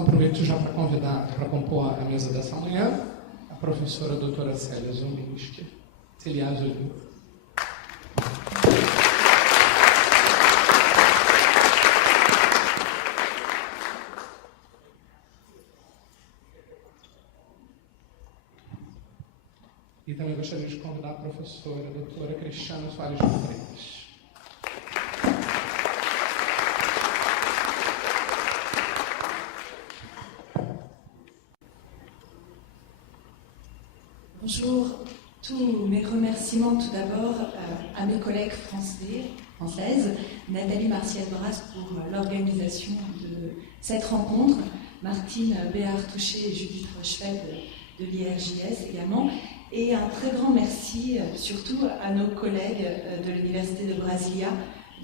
Então aproveito já para convidar para compor a mesa dessa manhã a professora doutora Célia Zominski. Célia Zominski. E também gostaria de convidar a professora doutora Cristiana Soares de Freitas. Bonjour, tous mes remerciements tout d'abord à mes collègues françaises, Nathalie Martial-Brasse pour l'organisation de cette rencontre, Martine Béard-Touché et Judith Rochefeld de l'IRJS également, et un très grand merci surtout à nos collègues de l'Université de Brasilia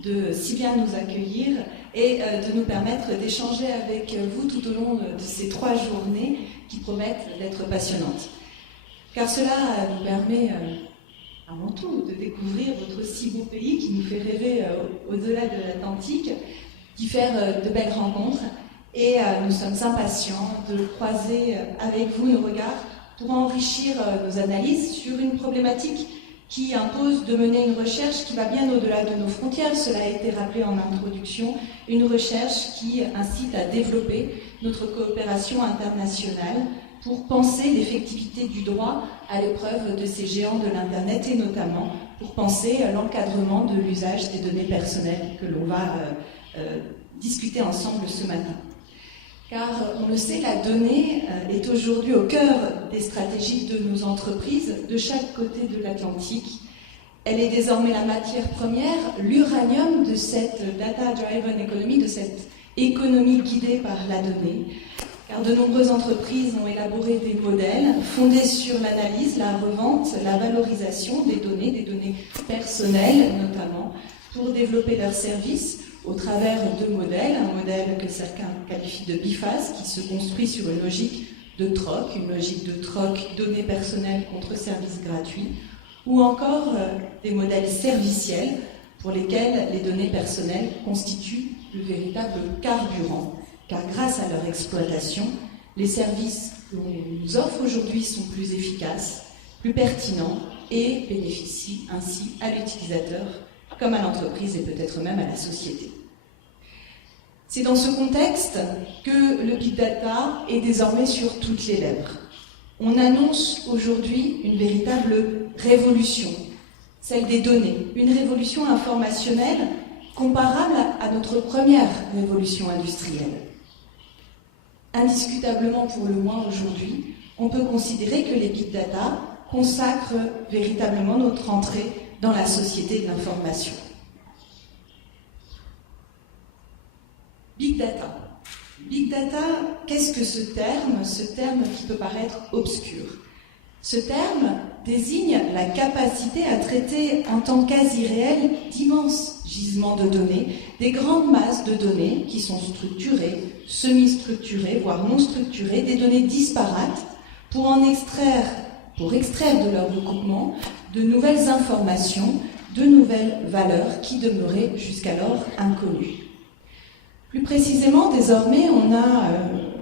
de si bien nous accueillir et de nous permettre d'échanger avec vous tout au long de ces 3 journées qui promettent d'être passionnantes. Car cela nous permet avant tout de découvrir votre si beau pays qui nous fait rêver au-delà de l'Atlantique, d'y faire de belles rencontres et nous sommes impatients de croiser avec vous nos regards pour enrichir nos analyses sur une problématique qui impose de mener une recherche qui va bien au-delà de nos frontières. Cela a été rappelé en introduction, une recherche qui incite à développer notre coopération internationale pour penser l'effectivité du droit à l'épreuve de ces géants de l'Internet et notamment pour penser l'encadrement de l'usage des données personnelles que l'on va discuter ensemble ce matin. Car on le sait, la donnée est aujourd'hui au cœur des stratégies de nos entreprises de chaque côté de l'Atlantique. Elle est désormais la matière première, l'uranium de cette data-driven economy, de cette économie guidée par la donnée. Car de nombreuses entreprises ont élaboré des modèles fondés sur l'analyse, la revente, la valorisation des données personnelles notamment, pour développer leurs services au travers de modèles, un modèle que certains qualifient de biphase, qui se construit sur une logique de troc données personnelles contre services gratuits, ou encore des modèles serviciels pour lesquels les données personnelles constituent le véritable carburant, car grâce à leur exploitation, les services que l'on nous offre aujourd'hui sont plus efficaces, plus pertinents et bénéficient ainsi à l'utilisateur comme à l'entreprise et peut-être même à la société. C'est dans ce contexte que le big data est désormais sur toutes les lèvres. On annonce aujourd'hui une véritable révolution, celle des données, une révolution informationnelle comparable à notre première révolution industrielle. Indiscutablement pour le moins aujourd'hui, on peut considérer que les big data consacrent véritablement notre entrée dans la société de l'information. Big data. Big data, qu'est-ce que ce terme qui peut paraître obscur? Ce terme désigne la capacité à traiter en temps quasi réel d'immenses gisements de données, des grandes masses de données qui sont structurées, semi-structurées, voire non structurées, des données disparates pour extraire de leur recoupement de nouvelles informations, de nouvelles valeurs qui demeuraient jusqu'alors inconnues. Plus précisément, désormais, on a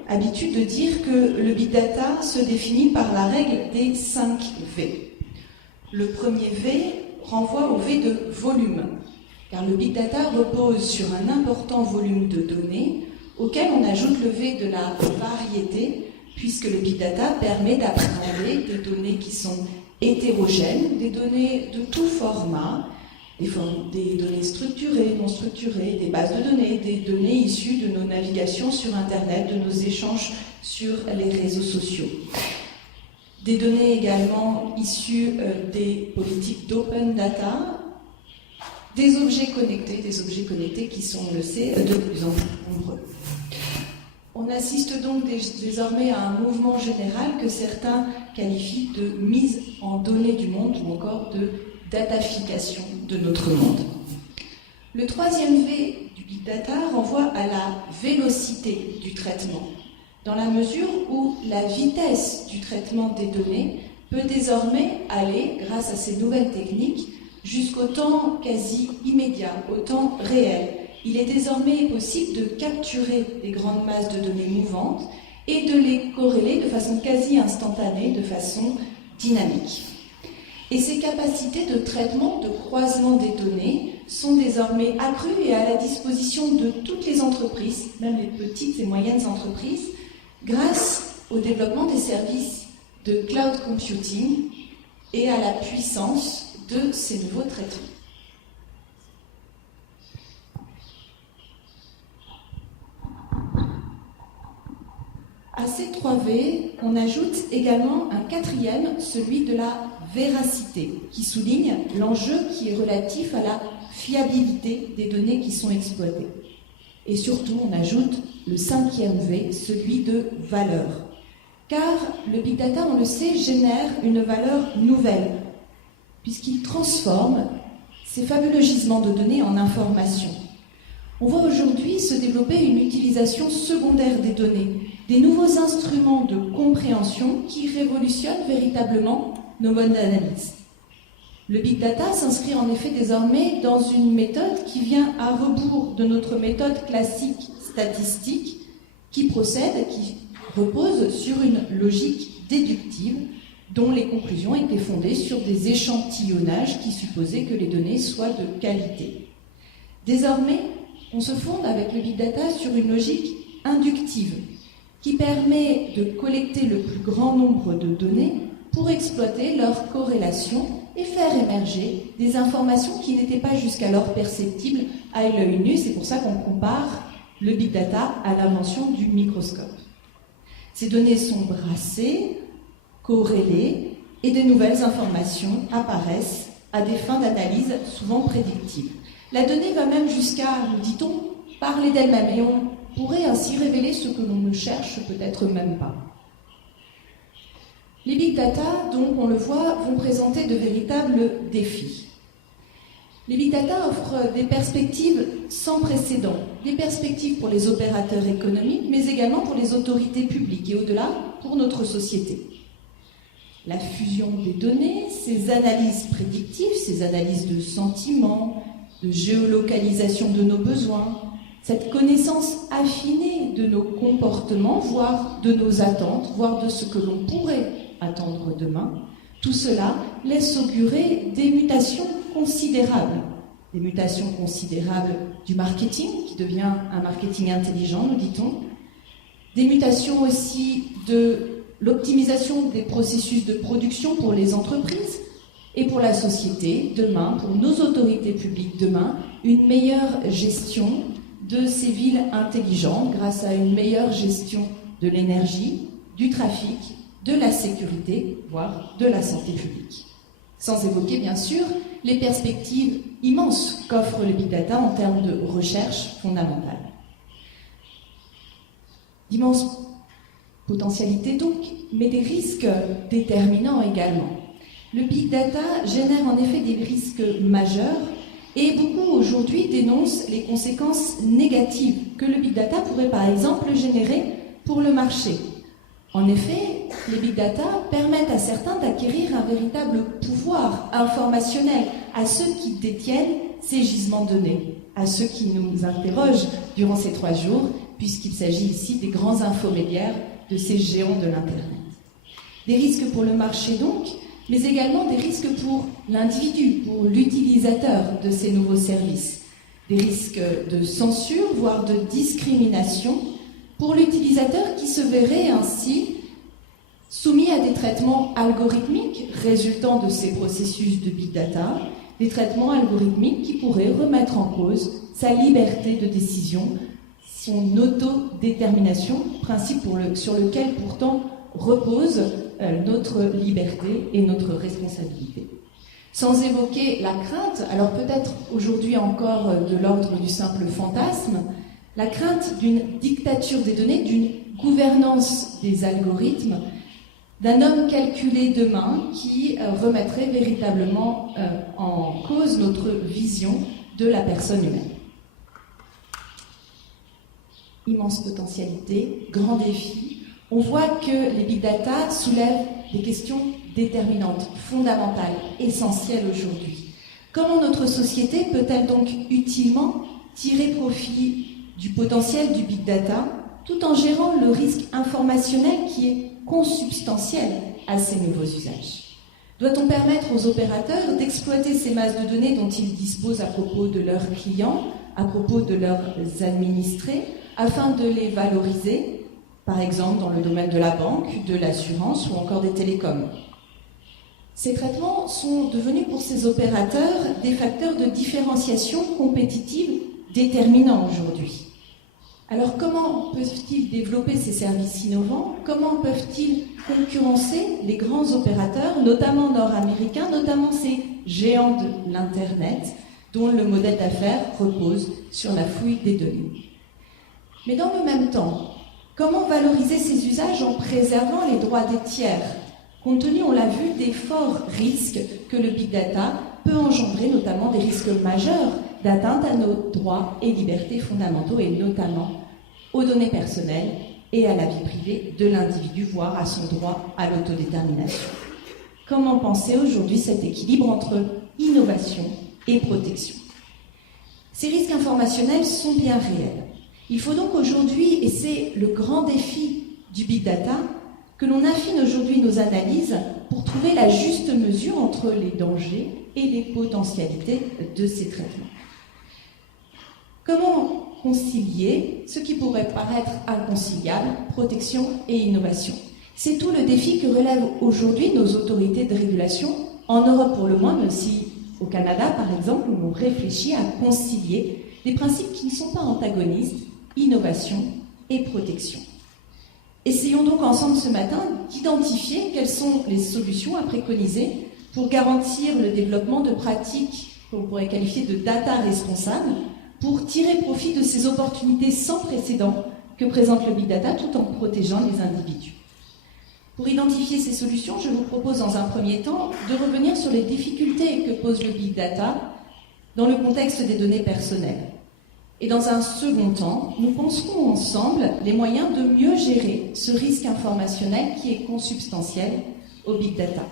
habitude de dire que le big data se définit par la règle des 5 V. Le premier V renvoie au V de volume, car le big data repose sur un important volume de données auquel on ajoute le V de la variété, puisque le big data permet d'appréhender des données qui sont hétérogènes, des données de tout format, des données structurées, non structurées, des bases de données, des données issues de nos navigations sur Internet, de nos échanges sur les réseaux sociaux. Des données également issues des politiques d'open data, des objets connectés qui sont, on le sait, de plus en plus nombreux. On assiste donc désormais à un mouvement général que certains qualifient de mise en données du monde ou encore de datafication de notre monde. Le troisième V du big data renvoie à la vélocité du traitement, dans la mesure où la vitesse du traitement des données peut désormais aller, grâce à ces nouvelles techniques, jusqu'au temps quasi immédiat, au temps réel, il est désormais possible de capturer des grandes masses de données mouvantes et de les corréler de façon quasi instantanée, de façon dynamique. Et ces capacités de traitement, de croisement des données sont désormais accrues et à la disposition de toutes les entreprises, même les petites et moyennes entreprises, grâce au développement des services de cloud computing et à la puissance de ces nouveaux traitements. À ces 3 V, on ajoute également un 4e, celui de la véracité, qui souligne l'enjeu qui est relatif à la fiabilité des données qui sont exploitées. Et surtout, on ajoute le 5e V, celui de valeur. Car le big data, on le sait, génère une valeur nouvelle, puisqu'il transforme ces fabuleux gisements de données en informations. On voit aujourd'hui se développer une utilisation secondaire des données, des nouveaux instruments de compréhension qui révolutionnent véritablement nos modes d'analyse. Le big data s'inscrit en effet désormais dans une méthode qui vient à rebours de notre méthode classique statistique qui repose sur une logique déductive dont les conclusions étaient fondées sur des échantillonnages qui supposaient que les données soient de qualité. Désormais, on se fonde avec le big data sur une logique inductive qui permet de collecter le plus grand nombre de données pour exploiter leur corrélation et faire émerger des informations qui n'étaient pas jusqu'alors perceptibles à l'œil nu. C'est pour ça qu'on compare le big data à l'invention du microscope. Ces données sont brassées, corrélées, et de nouvelles informations apparaissent à des fins d'analyse souvent prédictives. La donnée va même jusqu'à, nous dit-on, parler d'elle-même, et on pourrait ainsi révéler ce que l'on ne cherche peut-être même pas. Les big data, donc, on le voit, vont présenter de véritables défis. Les big data offrent des perspectives sans précédent, des perspectives pour les opérateurs économiques, mais également pour les autorités publiques et au-delà, pour notre société. La fusion des données, ces analyses prédictives, ces analyses de sentiments, de géolocalisation de nos besoins, cette connaissance affinée de nos comportements, voire de nos attentes, voire de ce que l'on pourrait attendre demain, tout cela laisse augurer des mutations considérables. Des mutations considérables du marketing, qui devient un marketing intelligent, nous dit-on. Des mutations aussi de l'optimisation des processus de production pour les entreprises et pour la société, demain, pour nos autorités publiques, demain, une meilleure gestion de ces villes intelligentes grâce à une meilleure gestion de l'énergie, du trafic, de la sécurité, voire de la santé publique. Sans évoquer, bien sûr, les perspectives immenses qu'offre le big data en termes de recherche fondamentale. D'immenses potentialités donc, mais des risques déterminants également. Le big data génère en effet des risques majeurs et beaucoup aujourd'hui dénoncent les conséquences négatives que le big data pourrait par exemple générer pour le marché. En effet, les big data permettent à certains d'acquérir un véritable pouvoir informationnel à ceux qui détiennent ces gisements de données, à ceux qui nous interrogent durant ces 3 jours, puisqu'il s'agit ici des grands infomédiaires de ces géants de l'Internet. Des risques pour le marché donc, mais également des risques pour l'individu, pour l'utilisateur de ces nouveaux services. Des risques de censure, voire de discrimination, pour l'utilisateur qui se verrait ainsi soumis à des traitements algorithmiques résultant de ces processus de big data, des traitements algorithmiques qui pourraient remettre en cause sa liberté de décision, son autodétermination, principe sur lequel pourtant repose notre liberté et notre responsabilité. Sans évoquer la crainte, alors peut-être aujourd'hui encore de l'ordre du simple fantasme, la crainte d'une dictature des données, d'une gouvernance des algorithmes, d'un homme calculé demain qui remettrait véritablement en cause notre vision de la personne humaine. Immense potentialité, grand défi. On voit que les big data soulèvent des questions déterminantes, fondamentales, essentielles aujourd'hui. Comment notre société peut-elle donc utilement tirer profit du potentiel du big data tout en gérant le risque informationnel qui est consubstantiel à ces nouveaux usages? Doit-on permettre aux opérateurs d'exploiter ces masses de données dont ils disposent à propos de leurs clients, à propos de leurs administrés, afin de les valoriser, par exemple dans le domaine de la banque, de l'assurance ou encore des télécoms? Ces traitements sont devenus pour ces opérateurs des facteurs de différenciation compétitive déterminants aujourd'hui. Alors comment peuvent-ils développer ces services innovants? Comment peuvent-ils concurrencer les grands opérateurs, notamment nord-américains, notamment ces géants de l'Internet, dont le modèle d'affaires repose sur la fouille des données? Mais dans le même temps, comment valoriser ces usages en préservant les droits des tiers, compte tenu, on l'a vu, des forts risques que le big data peut engendrer, notamment des risques majeurs d'atteinte à nos droits et libertés fondamentaux, et notamment aux données personnelles et à la vie privée de l'individu, voire à son droit à l'autodétermination. Comment penser aujourd'hui cet équilibre entre innovation et protection? Ces risques informationnels sont bien réels. Il faut donc aujourd'hui, et c'est le grand défi du big data, que l'on affine aujourd'hui nos analyses pour trouver la juste mesure entre les dangers et les potentialités de ces traitements. Comment concilier ce qui pourrait paraître inconciliable, protection et innovation? C'est tout le défi que relèvent aujourd'hui nos autorités de régulation, en Europe pour le moins, mais aussi au Canada par exemple, où l'on réfléchit à concilier des principes qui ne sont pas antagonistes, innovation et protection. Essayons donc ensemble ce matin d'identifier quelles sont les solutions à préconiser pour garantir le développement de pratiques qu'on pourrait qualifier de data responsables, pour tirer profit de ces opportunités sans précédent que présente le big data tout en protégeant les individus. Pour identifier ces solutions, je vous propose dans un premier temps de revenir sur les difficultés que pose le big data dans le contexte des données personnelles. Et dans un second temps, nous penserons ensemble les moyens de mieux gérer ce risque informationnel qui est consubstantiel au big data.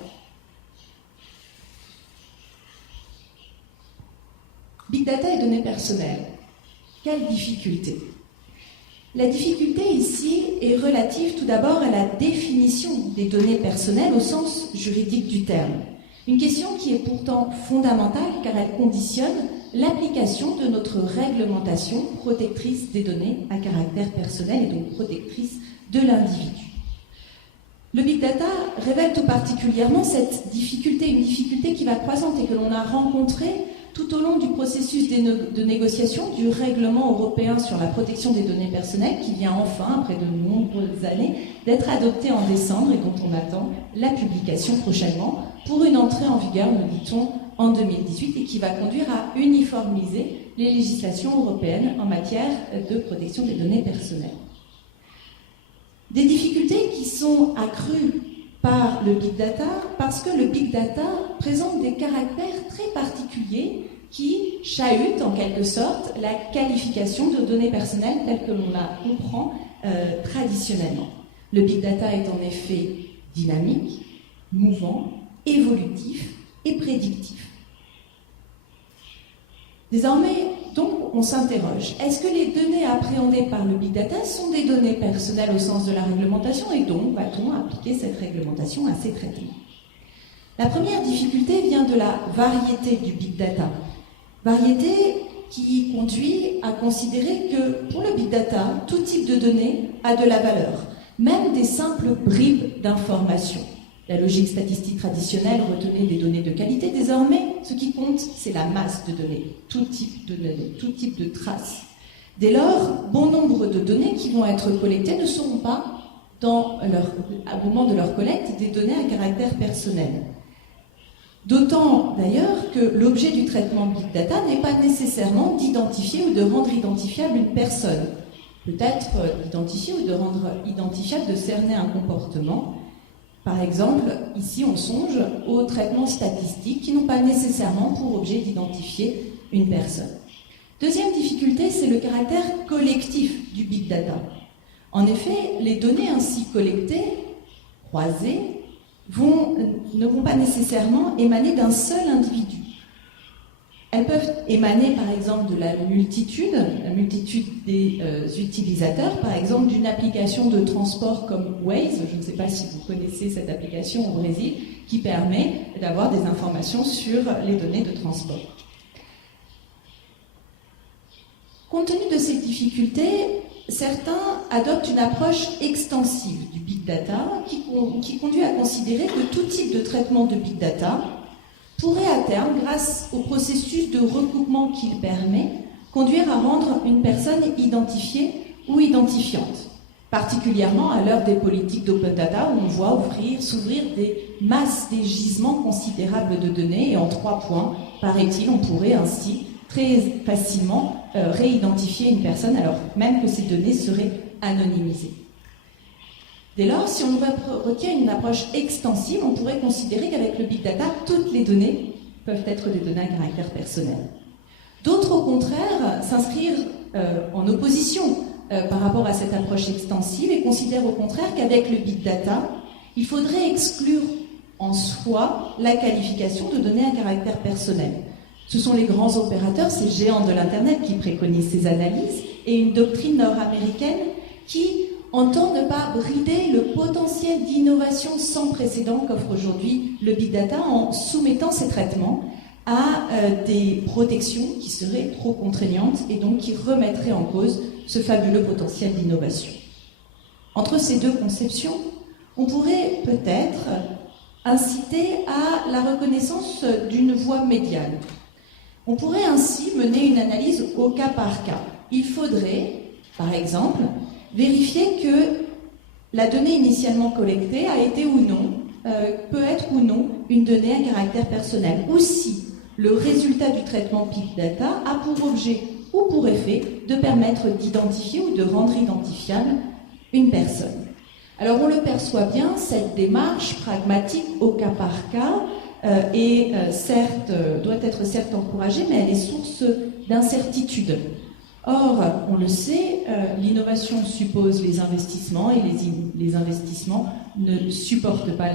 Big data et données personnelles. Quelle difficulté? La difficulté ici est relative tout d'abord à la définition des données personnelles au sens juridique du terme. Une question qui est pourtant fondamentale car elle conditionne l'application de notre réglementation protectrice des données à caractère personnel et donc protectrice de l'individu. Le big data révèle tout particulièrement cette difficulté, une difficulté qui va croissante et que l'on a rencontrée tout au long du processus de négociation du règlement européen sur la protection des données personnelles qui vient enfin, après de nombreuses années, d'être adopté en décembre et dont on attend la publication prochainement pour une entrée en vigueur, nous dit-on, en 2018 et qui va conduire à uniformiser les législations européennes en matière de protection des données personnelles. Des difficultés qui sont accrues par le big data parce que le big data présente des caractères très particuliers qui chahutent en quelque sorte la qualification de données personnelles telle que l'on la comprend traditionnellement. Le big data est en effet dynamique, mouvant, évolutif et prédictif. Désormais, donc, on s'interroge. Est-ce que les données appréhendées par le big data sont des données personnelles au sens de la réglementation et donc va-t-on appliquer cette réglementation à ces traitements? La première difficulté vient de la variété du big data. Variété qui conduit à considérer que pour le big data, tout type de données a de la valeur, même des simples bribes d'informations. La logique statistique traditionnelle retenait des données de qualité. Désormais, ce qui compte, c'est la masse de données, tout type de données, tout type de traces. Dès lors, bon nombre de données qui vont être collectées ne seront pas, au moment de leur collecte, des données à caractère personnel. D'autant d'ailleurs que l'objet du traitement big data n'est pas nécessairement d'identifier ou de rendre identifiable une personne. Peut-être d'identifier ou de rendre identifiable, de cerner un comportement. Par exemple, ici on songe aux traitements statistiques qui n'ont pas nécessairement pour objet d'identifier une personne. Deuxième difficulté, c'est le caractère collectif du big data. En effet, les données ainsi collectées, croisées, ne vont pas nécessairement émaner d'un seul individu. Elles peuvent émaner par exemple de la multitude des utilisateurs, par exemple d'une application de transport comme Waze, je ne sais pas si vous connaissez cette application au Brésil, qui permet d'avoir des informations sur les données de transport. Compte tenu de ces difficultés, certains adoptent une approche extensive du big data qui conduit à considérer que tout type de traitement de big data pourrait à terme, grâce au processus de recoupement qu'il permet, conduire à rendre une personne identifiée ou identifiante, particulièrement à l'heure des politiques d'open data où on voit s'ouvrir des masses, des gisements considérables de données, et en 3 points, paraît-il, on pourrait ainsi très facilement réidentifier une personne alors même que ces données seraient anonymisées. Dès lors, si on retient une approche extensive, on pourrait considérer qu'avec le big data, toutes les données peuvent être des données à caractère personnel. D'autres, au contraire, s'inscrivent en opposition par rapport à cette approche extensive et considèrent au contraire qu'avec le big data, il faudrait exclure en soi la qualification de données à caractère personnel. Ce sont les grands opérateurs, ces géants de l'Internet, qui préconisent ces analyses, et une doctrine nord-américaine qui entend ne pas brider le potentiel d'innovation sans précédent qu'offre aujourd'hui le big data en soumettant ces traitements à des protections qui seraient trop contraignantes et donc qui remettraient en cause ce fabuleux potentiel d'innovation. Entre ces deux conceptions, on pourrait peut-être inciter à la reconnaissance d'une voie médiane. On pourrait ainsi mener une analyse au cas par cas. Il faudrait, par exemple, vérifier que la donnée initialement collectée a été ou non, peut être ou non une donnée à caractère personnel. Ou si le résultat du traitement big data a pour objet ou pour effet de permettre d'identifier ou de rendre identifiable une personne. Alors on le perçoit bien, cette démarche pragmatique au cas par cas doit être certes encouragée, mais elle est source d'incertitude. Or, on le sait, l'innovation suppose les investissements et les investissements ne supportent pas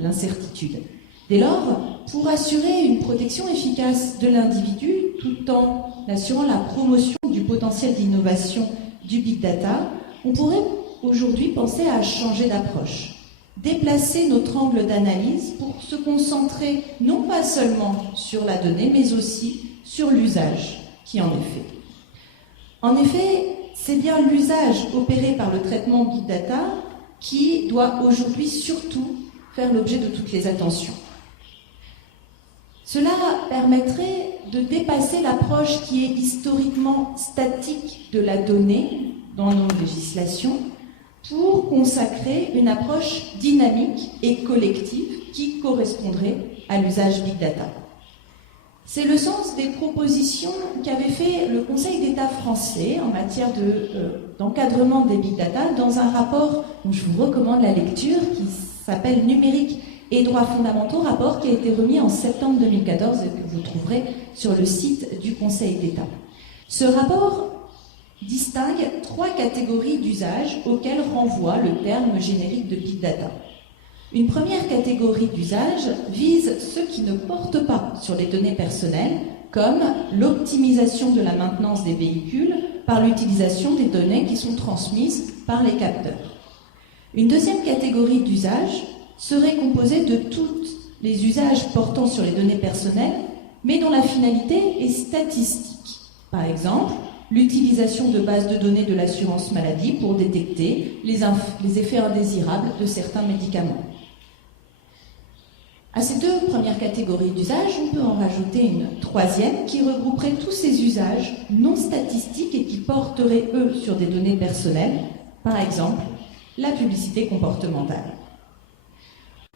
l'incertitude. Dès lors, pour assurer une protection efficace de l'individu, tout en assurant la promotion du potentiel d'innovation du big data, on pourrait aujourd'hui penser à changer d'approche, déplacer notre angle d'analyse pour se concentrer non pas seulement sur la donnée, mais aussi sur l'usage qui en est fait. En effet, c'est bien l'usage opéré par le traitement big data qui doit aujourd'hui surtout faire l'objet de toutes les attentions. Cela permettrait de dépasser l'approche qui est historiquement statique de la donnée dans nos législations pour consacrer une approche dynamique et collective qui correspondrait à l'usage big data. C'est le sens des propositions qu'avait fait le Conseil d'État français en matière d'encadrement des big data dans un rapport dont je vous recommande la lecture qui s'appelle Numérique et droits fondamentaux, rapport qui a été remis en septembre 2014 et que vous trouverez sur le site du Conseil d'État. Ce rapport distingue 3 catégories d'usages auxquelles renvoie le terme générique de big data. Une première catégorie d'usage vise ceux qui ne portent pas sur les données personnelles, comme l'optimisation de la maintenance des véhicules par l'utilisation des données qui sont transmises par les capteurs. Une deuxième catégorie d'usages serait composée de tous les usages portant sur les données personnelles, mais dont la finalité est statistique. Par exemple, l'utilisation de bases de données de l'assurance maladie pour détecter les effets indésirables de certains médicaments. À ces 2 premières catégories d'usages, on peut en rajouter une troisième qui regrouperait tous ces usages non statistiques et qui porteraient, eux, sur des données personnelles, par exemple, la publicité comportementale.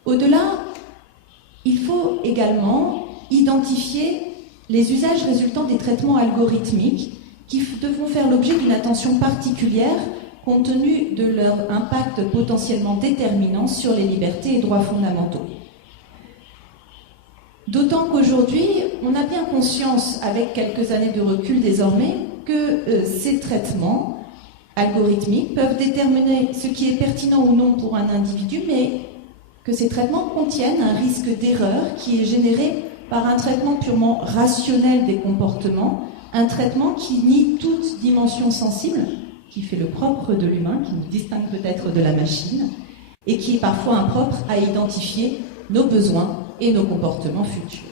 Au-delà, il faut également identifier les usages résultant des traitements algorithmiques qui devront faire l'objet d'une attention particulière compte tenu de leur impact potentiellement déterminant sur les libertés et droits fondamentaux. D'autant qu'aujourd'hui, on a bien conscience, avec quelques années de recul désormais, que ces traitements algorithmiques peuvent déterminer ce qui est pertinent ou non pour un individu, mais que ces traitements contiennent un risque d'erreur qui est généré par un traitement purement rationnel des comportements, un traitement qui nie toute dimension sensible, qui fait le propre de l'humain, qui nous distingue peut-être de la machine, et qui est parfois impropre à identifier nos besoins et nos comportements futurs.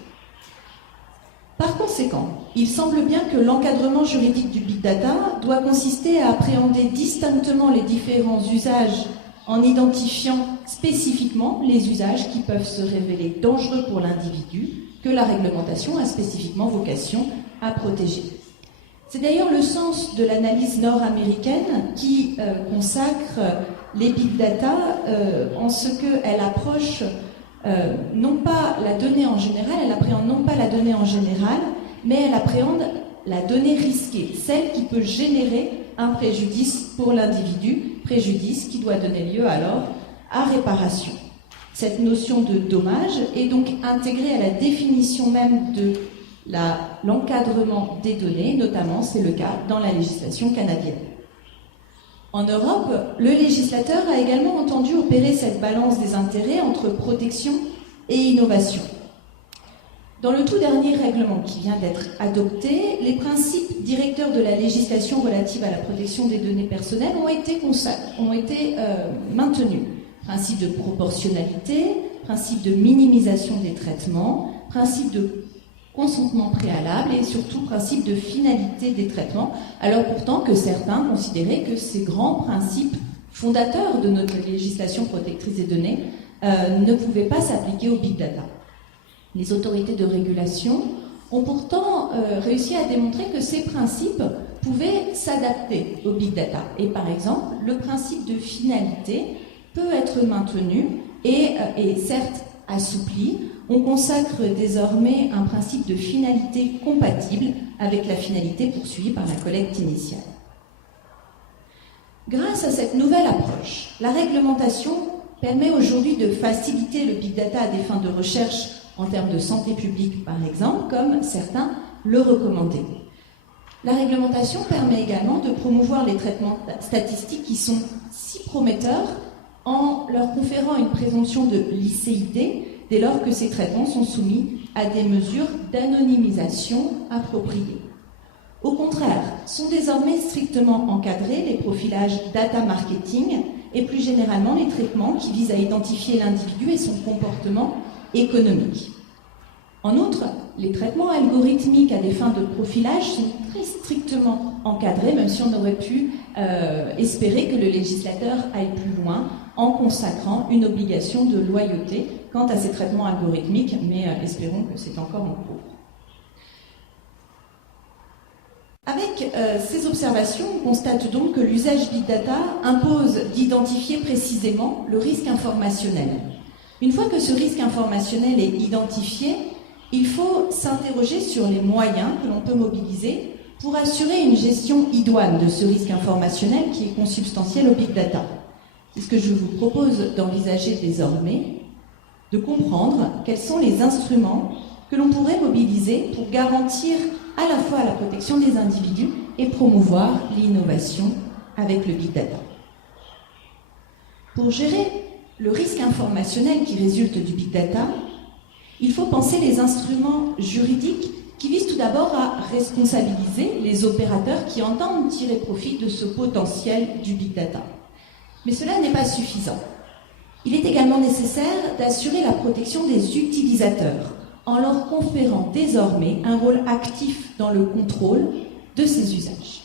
Par conséquent, il semble bien que l'encadrement juridique du big data doit consister à appréhender distinctement les différents usages en identifiant spécifiquement les usages qui peuvent se révéler dangereux pour l'individu, que la réglementation a spécifiquement vocation à protéger. C'est d'ailleurs le sens de l'analyse nord-américaine qui consacre les big data en ce qu'elle approche non pas la donnée en général, elle appréhende non pas la donnée en général, mais elle appréhende la donnée risquée, celle qui peut générer un préjudice pour l'individu, préjudice qui doit donner lieu alors à réparation. Cette notion de dommage est donc intégrée à la définition même de l'encadrement des données, notamment c'est le cas dans la législation canadienne. En Europe, le législateur a également entendu opérer cette balance des intérêts entre protection et innovation. Dans le tout dernier règlement qui vient d'être adopté, les principes directeurs de la législation relative à la protection des données personnelles ont été maintenus. Principe de proportionnalité, principe de minimisation des traitements, principe de consentement préalable et surtout principe de finalité des traitements, alors pourtant que certains considéraient que ces grands principes fondateurs de notre législation protectrice des données ne pouvaient pas s'appliquer au big data. Les autorités de régulation ont pourtant réussi à démontrer que ces principes pouvaient s'adapter au big data. Et par exemple, le principe de finalité peut être maintenu et certes assoupli. On consacre désormais un principe de finalité compatible avec la finalité poursuivie par la collecte initiale. Grâce à cette nouvelle approche, la réglementation permet aujourd'hui de faciliter le big data à des fins de recherche en termes de santé publique, par exemple, comme certains le recommandaient. La réglementation permet également de promouvoir les traitements statistiques qui sont si prometteurs en leur conférant une présomption de licéité dès lors que ces traitements sont soumis à des mesures d'anonymisation appropriées. Au contraire, sont désormais strictement encadrés les profilages data marketing et plus généralement les traitements qui visent à identifier l'individu et son comportement économique. En outre, les traitements algorithmiques à des fins de profilage sont très strictement encadrés, même si on aurait pu espérer que le législateur aille plus loin en consacrant une obligation de loyauté quant à ces traitements algorithmiques, mais espérons que c'est encore en cours. Avec ces observations, on constate donc que l'usage big data impose d'identifier précisément le risque informationnel. Une fois que ce risque informationnel est identifié, il faut s'interroger sur les moyens que l'on peut mobiliser pour assurer une gestion idoine de ce risque informationnel qui est consubstantiel au big data. C'est ce que je vous propose d'envisager désormais, de comprendre quels sont les instruments que l'on pourrait mobiliser pour garantir à la fois la protection des individus et promouvoir l'innovation avec le big data. Pour gérer le risque informationnel qui résulte du big data, il faut penser les instruments juridiques qui visent tout d'abord à responsabiliser les opérateurs qui entendent tirer profit de ce potentiel du big data. Mais cela n'est pas suffisant. Il est également nécessaire d'assurer la protection des utilisateurs en leur conférant désormais un rôle actif dans le contrôle de ces usages.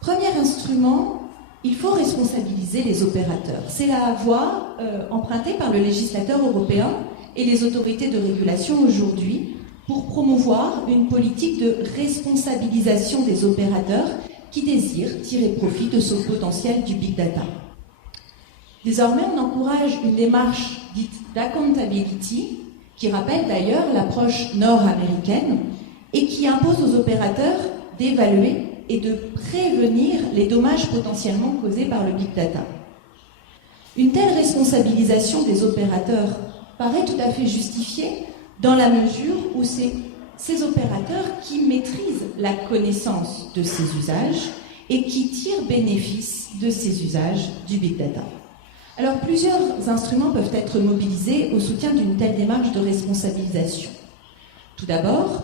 Premier instrument, il faut responsabiliser les opérateurs. C'est la voie empruntée par le législateur européen et les autorités de régulation aujourd'hui pour promouvoir une politique de responsabilisation des opérateurs qui désirent tirer profit de ce potentiel du big data. Désormais, on encourage une démarche dite d'accountability, qui rappelle d'ailleurs l'approche nord-américaine et qui impose aux opérateurs d'évaluer et de prévenir les dommages potentiellement causés par le big data. Une telle responsabilisation des opérateurs paraît tout à fait justifiée dans la mesure où c'est ces opérateurs qui maîtrisent la connaissance de ces usages et qui tirent bénéfice de ces usages du big data. Alors, plusieurs instruments peuvent être mobilisés au soutien d'une telle démarche de responsabilisation. Tout d'abord,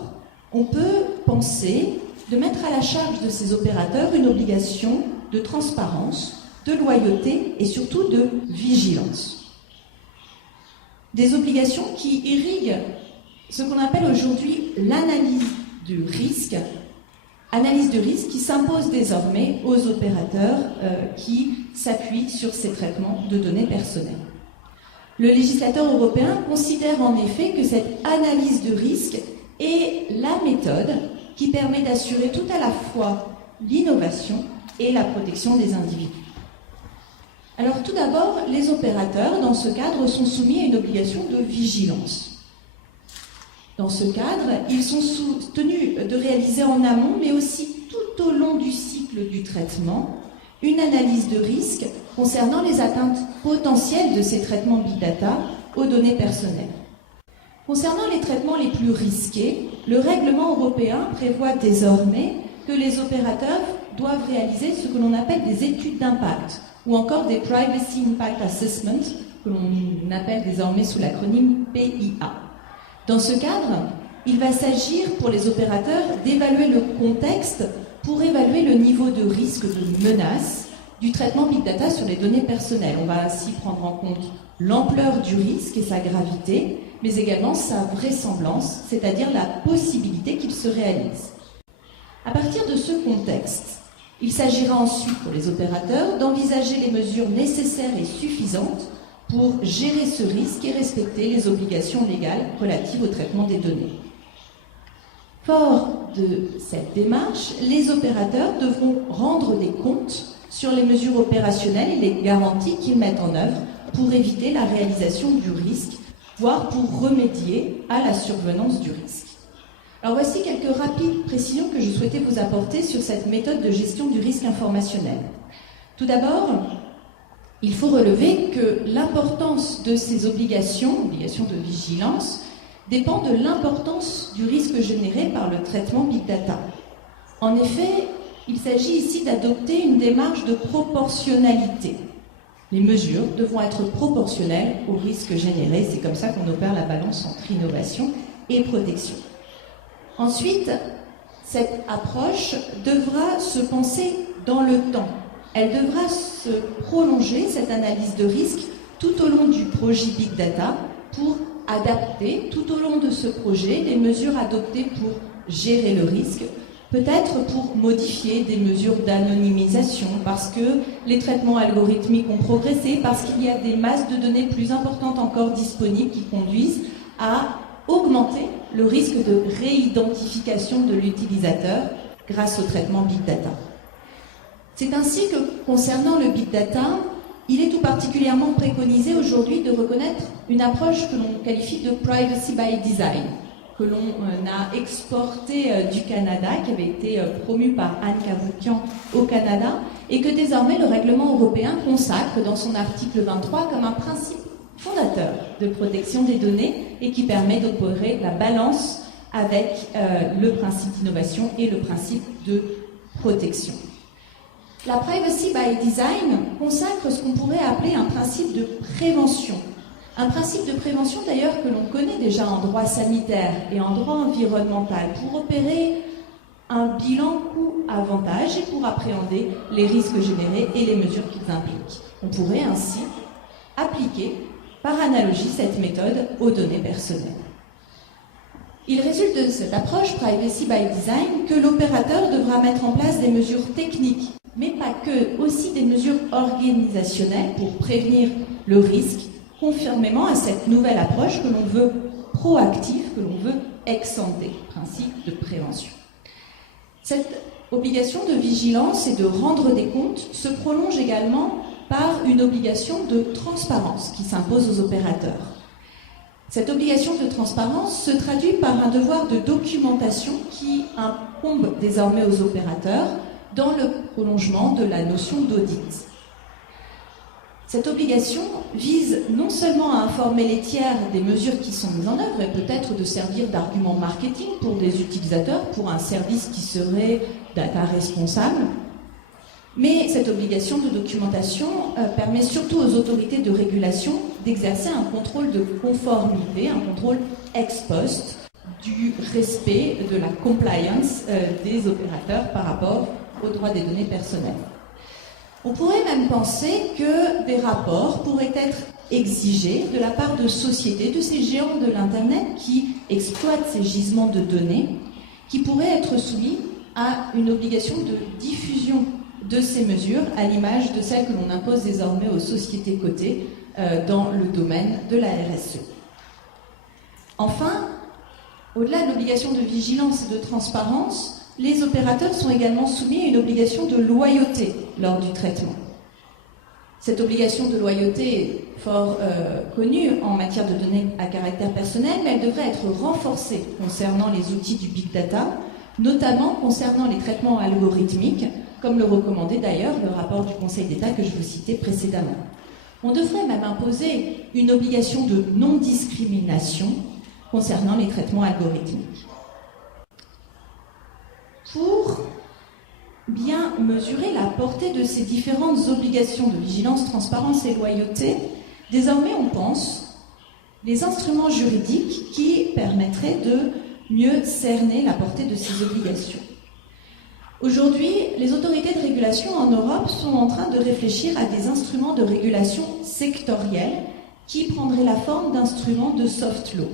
on peut penser de mettre à la charge de ces opérateurs une obligation de transparence, de loyauté et surtout de vigilance. Des obligations qui irriguent ce qu'on appelle aujourd'hui l'analyse du risque qui s'impose désormais aux opérateurs qui s'appuient sur ces traitements de données personnelles. Le législateur européen considère en effet que cette analyse de risque est la méthode qui permet d'assurer tout à la fois l'innovation et la protection des individus. Alors tout d'abord, les opérateurs, dans ce cadre, sont soumis à une obligation de vigilance. Dans ce cadre, ils sont tenus de réaliser en amont, mais aussi tout au long du cycle du traitement, une analyse de risque concernant les atteintes potentielles de ces traitements Big Data aux données personnelles. Concernant les traitements les plus risqués, le règlement européen prévoit désormais que les opérateurs doivent réaliser ce que l'on appelle des études d'impact ou encore des Privacy Impact Assessment, que l'on appelle désormais sous l'acronyme PIA. Dans ce cadre, il va s'agir pour les opérateurs d'évaluer le contexte pour évaluer le niveau de risque de menace du traitement Big Data sur les données personnelles. On va ainsi prendre en compte l'ampleur du risque et sa gravité, mais également sa vraisemblance, c'est-à-dire la possibilité qu'il se réalise. À partir de ce contexte, il s'agira ensuite pour les opérateurs d'envisager les mesures nécessaires et suffisantes pour gérer ce risque et respecter les obligations légales relatives au traitement des données. Fort de cette démarche, les opérateurs devront rendre des comptes sur les mesures opérationnelles et les garanties qu'ils mettent en œuvre pour éviter la réalisation du risque, voire pour remédier à la survenance du risque. Alors voici quelques rapides précisions que je souhaitais vous apporter sur cette méthode de gestion du risque informationnel. Tout d'abord, il faut relever que l'importance de ces obligations de vigilance, dépend de l'importance du risque généré par le traitement Big Data. En effet, il s'agit ici d'adopter une démarche de proportionnalité. Les mesures devront être proportionnelles au risque généré. C'est comme ça qu'on opère la balance entre innovation et protection. Ensuite, cette approche devra se penser dans le temps. Elle devra se prolonger, cette analyse de risque, tout au long du projet Big Data pour adapter tout au long de ce projet les mesures adoptées pour gérer le risque, peut-être pour modifier des mesures d'anonymisation parce que les traitements algorithmiques ont progressé, parce qu'il y a des masses de données plus importantes encore disponibles qui conduisent à augmenter le risque de réidentification de l'utilisateur grâce au traitement Big Data. C'est ainsi que, concernant le Big Data, il est tout particulièrement préconisé aujourd'hui de reconnaître une approche que l'on qualifie de Privacy by Design, que l'on a exporté du Canada, qui avait été promu par Anne Cavoukian au Canada, et que désormais le règlement européen consacre dans son article 23 comme un principe fondateur de protection des données et qui permet d'opérer la balance avec le principe d'innovation et le principe de protection. La Privacy by Design consacre ce qu'on pourrait appeler un principe de prévention. Un principe de prévention d'ailleurs que l'on connaît déjà en droit sanitaire et en droit environnemental pour opérer un bilan coût-avantage et pour appréhender les risques générés et les mesures qu'ils impliquent. On pourrait ainsi appliquer par analogie cette méthode aux données personnelles. Il résulte de cette approche Privacy by Design que l'opérateur devra mettre en place des mesures techniques, mais pas que, aussi des mesures organisationnelles pour prévenir le risque, conformément à cette nouvelle approche que l'on veut proactive, que l'on veut ex ante, principe de prévention. Cette obligation de vigilance et de rendre des comptes se prolonge également par une obligation de transparence qui s'impose aux opérateurs. Cette obligation de transparence se traduit par un devoir de documentation qui incombe désormais aux opérateurs dans le prolongement de la notion d'audit. Cette obligation vise non seulement à informer les tiers des mesures qui sont mises en œuvre et peut-être de servir d'argument marketing pour des utilisateurs, pour un service qui serait data responsable, Mais cette obligation de documentation permet surtout aux autorités de régulation d'exercer un contrôle de conformité, un contrôle ex post du respect de la compliance des opérateurs par rapport aux droits des données personnelles. On pourrait même penser que des rapports pourraient être exigés de la part de sociétés, de ces géants de l'Internet qui exploitent ces gisements de données, qui pourraient être soumis à une obligation de diffusion de ces mesures, à l'image de celles que l'on impose désormais aux sociétés cotées dans le domaine de la RSE. Enfin, au-delà de l'obligation de vigilance et de transparence, les opérateurs sont également soumis à une obligation de loyauté lors du traitement. Cette obligation de loyauté est fort connue en matière de données à caractère personnel, mais elle devrait être renforcée concernant les outils du big data, notamment concernant les traitements algorithmiques, comme le recommandait d'ailleurs le rapport du Conseil d'État que je vous citais précédemment. On devrait même imposer une obligation de non-discrimination concernant les traitements algorithmiques. Pour bien mesurer la portée de ces différentes obligations de vigilance, transparence et loyauté, désormais on pense les instruments juridiques qui permettraient de mieux cerner la portée de ces obligations. Aujourd'hui, les autorités de régulation en Europe sont en train de réfléchir à des instruments de régulation sectoriels qui prendraient la forme d'instruments de soft law.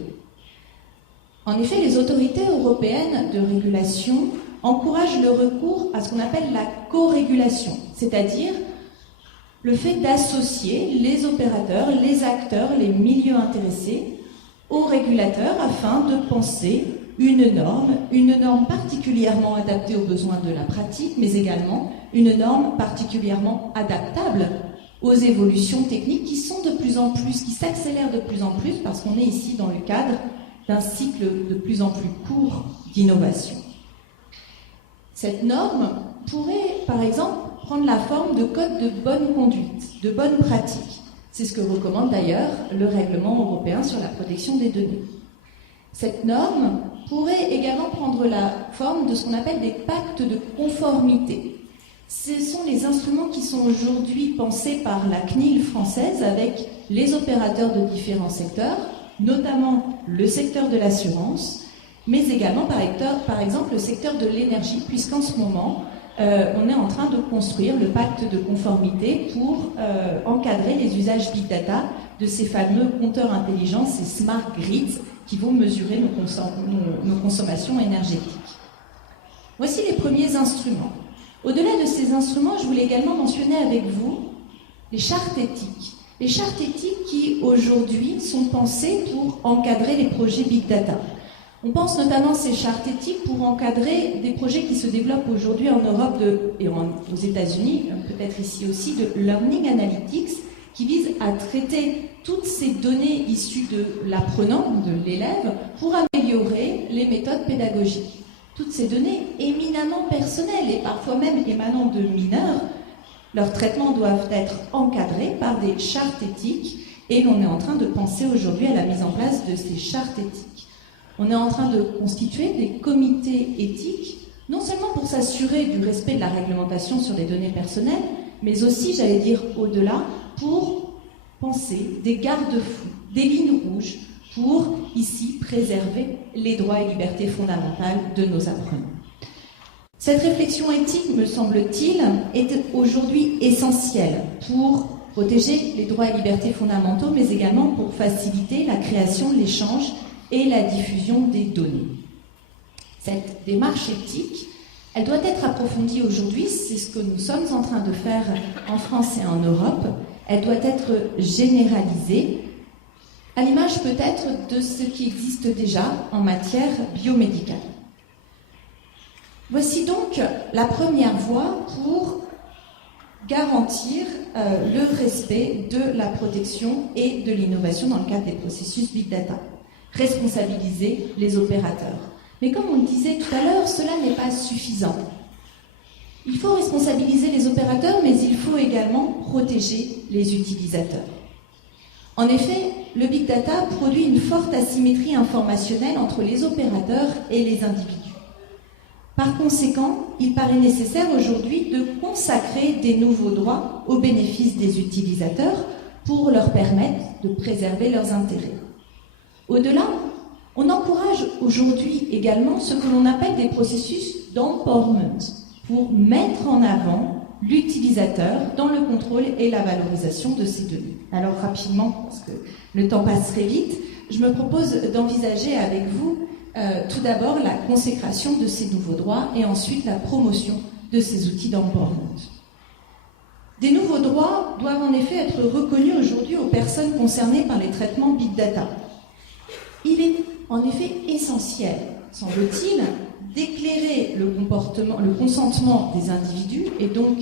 En effet, les autorités européennes de régulation encouragent le recours à ce qu'on appelle la co-régulation, c'est-à-dire le fait d'associer les opérateurs, les acteurs, les milieux intéressés aux régulateurs afin de penser une norme particulièrement adaptée aux besoins de la pratique, mais également une norme particulièrement adaptable aux évolutions techniques qui sont de plus en plus, qui s'accélèrent de plus en plus parce qu'on est ici dans le cadre d'un cycle de plus en plus court d'innovation. Cette norme pourrait, par exemple, prendre la forme de code de bonne conduite, de bonne pratique. C'est ce que recommande d'ailleurs le règlement européen sur la protection des données. Cette norme pourrait également prendre la forme de ce qu'on appelle des pactes de conformité. Ce sont les instruments qui sont aujourd'hui pensés par la CNIL française avec les opérateurs de différents secteurs, notamment le secteur de l'assurance, mais également par exemple le secteur de l'énergie, puisqu'en ce moment, on est en train de construire le pacte de conformité pour encadrer les usages big data de ces fameux compteurs intelligents, ces smart grids, qui vont mesurer nos consommations énergétiques. Voici les premiers instruments. Au-delà de ces instruments, je voulais également mentionner avec vous les chartes éthiques. Les chartes éthiques qui, aujourd'hui, sont pensées pour encadrer les projets big data. On pense notamment à ces chartes éthiques pour encadrer des projets qui se développent aujourd'hui en Europe et aux États-Unis, peut-être ici aussi, de Learning Analytics, qui vise à traiter toutes ces données issues de l'apprenant, de l'élève, pour améliorer les méthodes pédagogiques. Toutes ces données éminemment personnelles et parfois même émanant de mineurs, leurs traitements doivent être encadrés par des chartes éthiques et l'on est en train de penser aujourd'hui à la mise en place de ces chartes éthiques. On est en train de constituer des comités éthiques, non seulement pour s'assurer du respect de la réglementation sur les données personnelles, mais aussi, j'allais dire au-delà, pour penser des garde-fous, des lignes rouges, pour ici préserver les droits et libertés fondamentales de nos apprenants. Cette réflexion éthique, me semble-t-il, est aujourd'hui essentielle pour protéger les droits et libertés fondamentaux, mais également pour faciliter la création, l'échange et la diffusion des données. Cette démarche éthique, elle doit être approfondie aujourd'hui, c'est ce que nous sommes en train de faire en France et en Europe. Elle doit être généralisée, à l'image peut-être de ce qui existe déjà en matière biomédicale. Voici donc la première voie pour garantir le respect de la protection et de l'innovation dans le cadre des processus Big Data. Responsabiliser les opérateurs. Mais comme on le disait tout à l'heure, cela n'est pas suffisant. Il faut responsabiliser les opérateurs, mais il faut également protéger les utilisateurs. En effet, le Big Data produit une forte asymétrie informationnelle entre les opérateurs et les individus. Par conséquent, il paraît nécessaire aujourd'hui de consacrer des nouveaux droits au bénéfice des utilisateurs pour leur permettre de préserver leurs intérêts. Au-delà, on encourage aujourd'hui également ce que l'on appelle des processus d'empowerment pour mettre en avant l'utilisateur dans le contrôle et la valorisation de ces données. Alors rapidement, parce que le temps passe très vite, je me propose d'envisager avec vous tout d'abord la consécration de ces nouveaux droits et ensuite la promotion de ces outils d'empowerment. Des nouveaux droits doivent en effet être reconnus aujourd'hui aux personnes concernées par les traitements Big Data. Il est en effet essentiel, semble-t-il, d'éclairer le consentement des individus et donc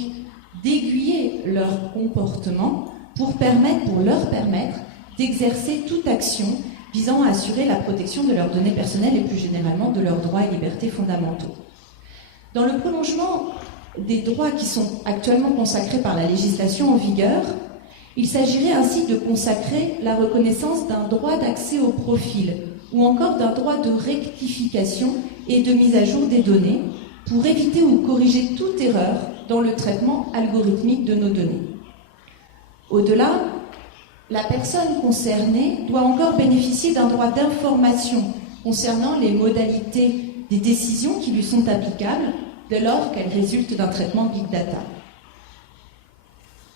d'aiguiller leur comportement pour leur permettre d'exercer toute action visant à assurer la protection de leurs données personnelles et plus généralement de leurs droits et libertés fondamentaux. Dans le prolongement des droits qui sont actuellement consacrés par la législation en vigueur, il s'agirait ainsi de consacrer la reconnaissance d'un droit d'accès au profil ou encore d'un droit de rectification et de mise à jour des données pour éviter ou corriger toute erreur dans le traitement algorithmique de nos données. Au-delà, la personne concernée doit encore bénéficier d'un droit d'information concernant les modalités des décisions qui lui sont applicables dès lors qu'elles résultent d'un traitement Big Data.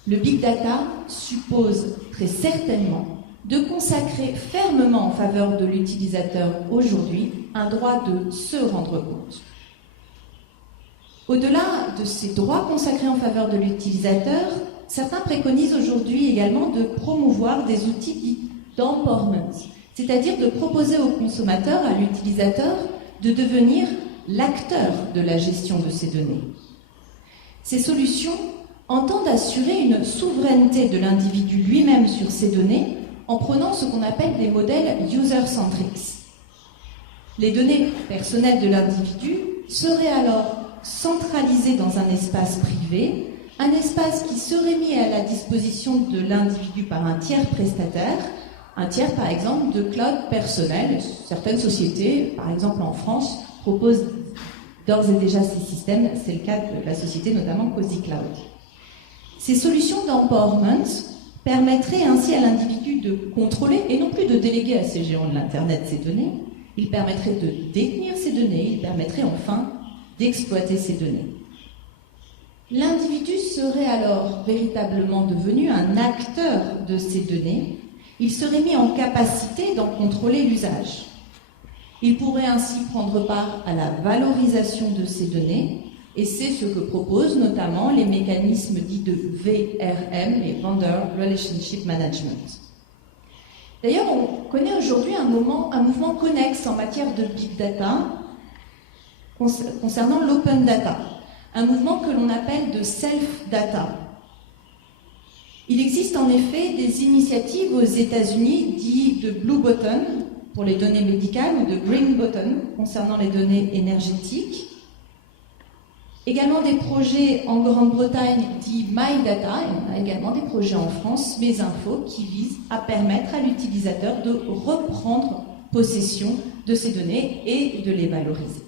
Le Big Data suppose très certainement de consacrer fermement en faveur de l'utilisateur aujourd'hui un droit de se rendre compte. Au-delà de ces droits consacrés en faveur de l'utilisateur, certains préconisent aujourd'hui également de promouvoir des outils dits d'empowerment, c'est-à-dire de proposer au consommateur, à l'utilisateur, de devenir l'acteur de la gestion de ces données. Ces solutions entendent assurer une souveraineté de l'individu lui-même sur ces données en prenant ce qu'on appelle des modèles user-centrics. Les données personnelles de l'individu seraient alors centralisées dans un espace privé, un espace qui serait mis à la disposition de l'individu par un tiers prestataire, un tiers par exemple de cloud personnel. Certaines sociétés, par exemple en France, proposent d'ores et déjà ces systèmes, c'est le cas de la société notamment Cozy Cloud. Ces solutions d'empowerment permettraient ainsi à l'individu de contrôler et non plus de déléguer à ces géants de l'Internet ces données. Il permettrait de détenir ces données, il permettrait enfin d'exploiter ces données. L'individu serait alors véritablement devenu un acteur de ces données. Il serait mis en capacité d'en contrôler l'usage. Il pourrait ainsi prendre part à la valorisation de ces données, et c'est ce que proposent notamment les mécanismes dits de VRM, les Vendor Relationship Management. D'ailleurs, on connaît aujourd'hui un mouvement connexe en matière de Big Data concernant l'Open Data, un mouvement que l'on appelle de Self-Data. Il existe en effet des initiatives aux États-Unis dites de Blue Button pour les données médicales ou de Green Button concernant les données énergétiques. Également des projets en Grande-Bretagne dits My Data, et on a également des projets en France, Mes Infos, qui visent à permettre à l'utilisateur de reprendre possession de ces données et de les valoriser.